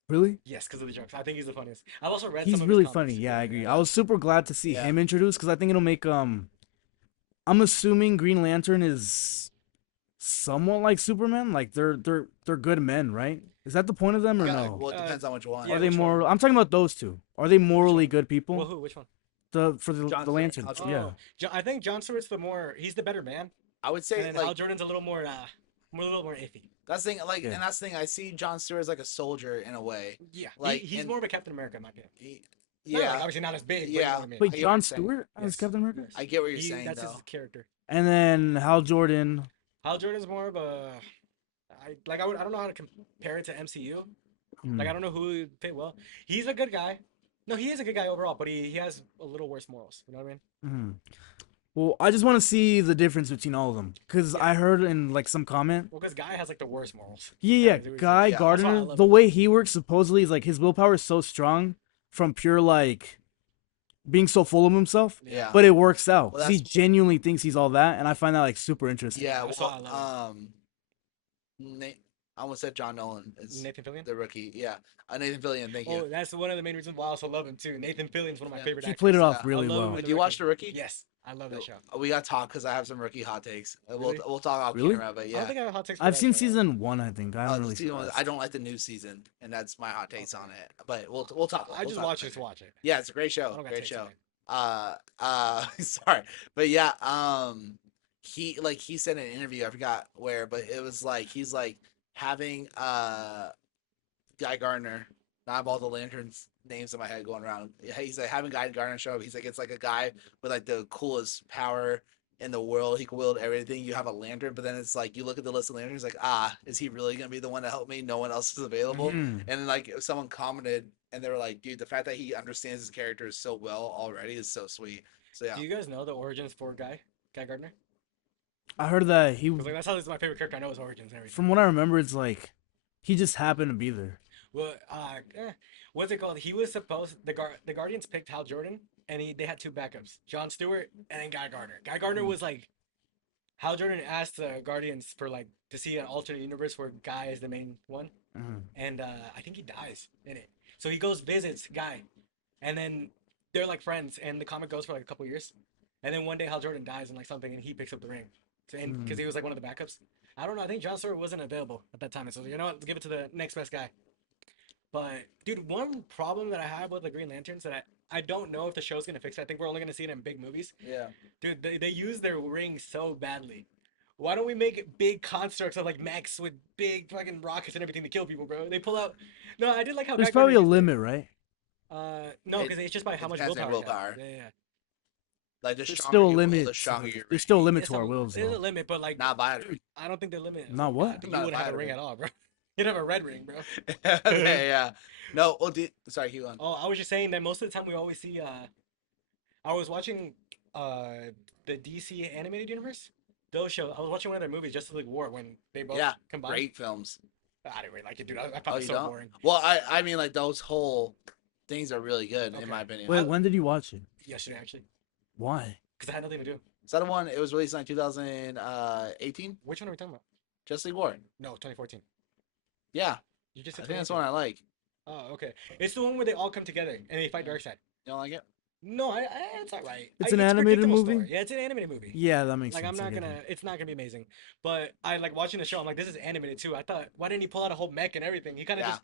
Really? Yes, because of the jokes. I think he's the funniest. I've also read He's some of really his funny. comics. Yeah, I agree. I was super glad to see Yeah. him introduced because I think it'll make I'm assuming Green Lantern is somewhat like Superman. Like they're good men, right? Is that the point of them or Yeah, no? like, well, it depends on which one. yeah, Are they which one? moral? I'm talking about those two. Are they morally one? good people? Well, who? Which one? The Jon Stewart, lanterns. Hal Yeah. Jordan. I think Jon Stewart's he's the better man, I would and say then like Hal Jordan's a little more iffy. that's the thing. Like, Yeah. and that's the thing. I see Jon Stewart as like a soldier in a way. Yeah, Like, he's and- more of a Captain America in my opinion. Yeah, Not, like, obviously not as big. But you know Yeah. what I mean. Wait, I get what Jon you're saying. Stewart as Yes. Captain America? I get what you're saying That's though. his character. And then Hal Jordan. Hal Jordan's more of a. I don't know how to compare it to MCU. Hmm. Like I don't know who would fit well. He's a good guy. No, he is a good guy overall, but he has a little worse morals. You know what I mean? Mhm. Well, I just want to see the difference between all of them because I heard in like some comment. Well, because Guy has like the worst morals. Yeah, is what he Guy said. Yeah, that's why I Gardner, love the him. way he works supposedly is like his willpower is so strong from pure like being so full of himself, Yeah. but it works out. Well, 'cause he that's- genuinely thinks he's all that, and I find that like super interesting. Yeah. That's why I Well, love I almost said John Nolan is Nathan Fillion. the rookie. Yeah. Nathan Fillion. Thank Oh, you. that's one of the main reasons why I also love him too. Nathan Fillion's one of my Yeah. favorite He actors. played it off Yeah, I really love him well. with Did you watch The Rookie? Yes, I love that show. We got to talk because I have some rookie hot takes. Really? We'll talk off Really? camera, but I yeah. don't think I have a hot takes. for I've that seen show, though. season 1, I think. I The haven't really. season seen one- the I don't like the new season, and that's my hot takes on it. But we'll talk. I we'll just talk watch it later. to watch it. Yeah, it's a great I show. don't got Great takes show. on it. Sorry, but yeah, he said in an interview, I forgot where, but it was like he's like having Guy Gardner I have all the lanterns names in my head going around. He's like having Guy Gardner show up. He's like, it's like a guy with like the coolest power in the world. He can wield everything. You have a lantern, but then it's like you look at the list of lanterns, like, is he really gonna be the one to help me? No one else is available. Mhm. And then like someone commented, and they were like, dude, the fact that he understands his character so well already is so sweet. So yeah, Do you guys know the origins for Guy Gardner? I heard that he, Because like that's how this is my favorite character. I know his origins and everything. from what I remember, it's like he just happened to be there. Well, what's it called? He was supposed the Guardians picked Hal Jordan, and they had two backups, John Stewart and then Guy Gardner. Guy Gardner was like, Hal Jordan asked the Guardians for like to see an alternate universe where Guy is the main one, Mhm. and I think he dies in it. So he goes visits Guy, and then they're like friends, and the comic goes for like a couple years, and then one day Hal Jordan dies and like something, and he picks up the ring, so, and because he was like one of the backups. I don't know. I think John Stewart wasn't available at that time, so you know what? Let's give it to the next best guy. But dude, one problem that I have with the Green Lanterns that I don't know if the show's gonna fix it. I think we're only gonna see it in big movies. yeah. Dude, they use their rings so badly. Why don't we make big constructs of like mechs with big fucking rockets and everything to kill people, bro? They pull out. No, I did like how There's Guy probably Gardner a used it. limit, right? No, It- because it's just by how it much depends on willpower. You have. willpower. Yeah, yeah. Like the There's stronger still a you will, limit. the stronger your There's still a ring. limit It's to our wills, There's a though. limit, but like Not binary. I don't think the limit. is Not like what? that. I think Not you wouldn't have a binary. ring at all, bro. You'd have a red ring, bro. Okay, yeah. No, well, sorry, keep going. Oh, I was just saying that most of the time we always see. I was watching the DC animated universe. Those shows. I was watching one of their movies, Justice League War, when they both Yeah, combined. great films. I didn't really like it, dude. I Oh, found it you so don't? boring. Well, I mean, like those whole things are really good in Okay. my opinion. Wait, when did you watch it? Yesterday, actually, Why? because I had nothing to do. Is that the one? It was released in 2018. Which one are we talking about? Justice League War. No, 2014. Yeah, You just I said think that's the 2018. one I like. Oh, okay. It's the one where they all come together and they fight Darkseid. You don't like it? No, it's alright. It's an animated predictable movie? story. Yeah, it's an animated movie. Yeah, that makes Like sense. I'm I not get gonna, it. it's not gonna be amazing. But I like watching the show. I'm like, this is animated too. I thought, why didn't he pull out a whole mech and everything? He kind of Yeah. just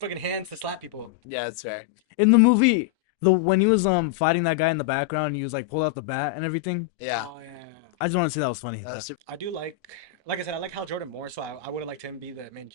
fucking hands to slap people. Yeah, it's fair. In the movie, when he was fighting that guy in the background, and he was like pulled out the bat and everything. Yeah. Oh yeah. I just want to say that was funny. That's super. I do like I said, I like Hal Jordan more, so I would have liked him be the main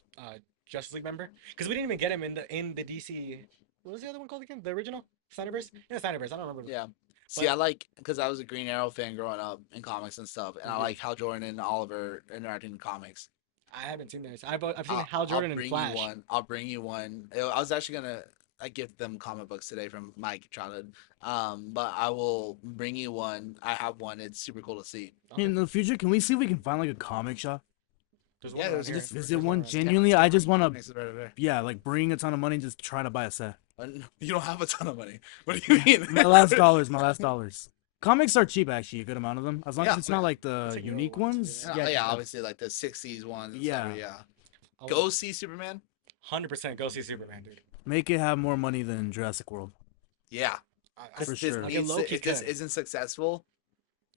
Justice League member because we didn't even get him in the DC. What was the other one called again? The original Snyderverse? Yeah, Snyderverse. I don't remember. Yeah. See, But- I like because I was a Green Arrow fan growing up in comics and stuff, and I Mhm. like Hal Jordan and Oliver interacting in comics. I haven't seen those. I've seen Hal Jordan and bring Flash. You one. I'll bring you one. I was actually gonna. I gift them comic books today from my childhood. But I will bring you one. I have one. It's super cool to see. Okay. In the future, can we see if we can find like a comic shop? There's Yeah, one there's around here. just visit There's one around here. Genuinely, I just want to, Comics is right over there. yeah, like bring a ton of money and just try to buy a set. You don't have a ton of money. What do you mean? My last dollars, my last dollars. Comics are cheap, actually, a good amount of them, as long Yeah, as it's not like the It's like newer unique ones, ones. Yeah, Yeah, obviously like the '60s ones. Yeah. Yeah. I'll Go see Superman. 100% go see Superman, dude. make it have more money than Jurassic World. Yeah. I For This sure. Like, it needs to- low-key if this could. isn't successful,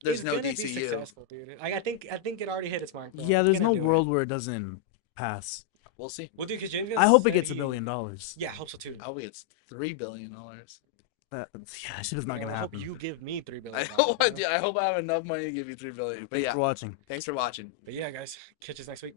there's It's no gonna be DCU. successful, dude. I think it already hit its mark. Bro. Yeah, It's there's gonna no do it. world where it doesn't pass. We'll see. Well, dude, because James I hope it said gets $1 he- billion. Yeah, I hope so too. I hope it's $3 billion. Yeah, shit is not gonna I hope happen. you give me $3 I billion. hope I have enough money to give you $3 billion. But Thanks yeah, for watching. thanks for watching. But yeah, guys, catch us next week.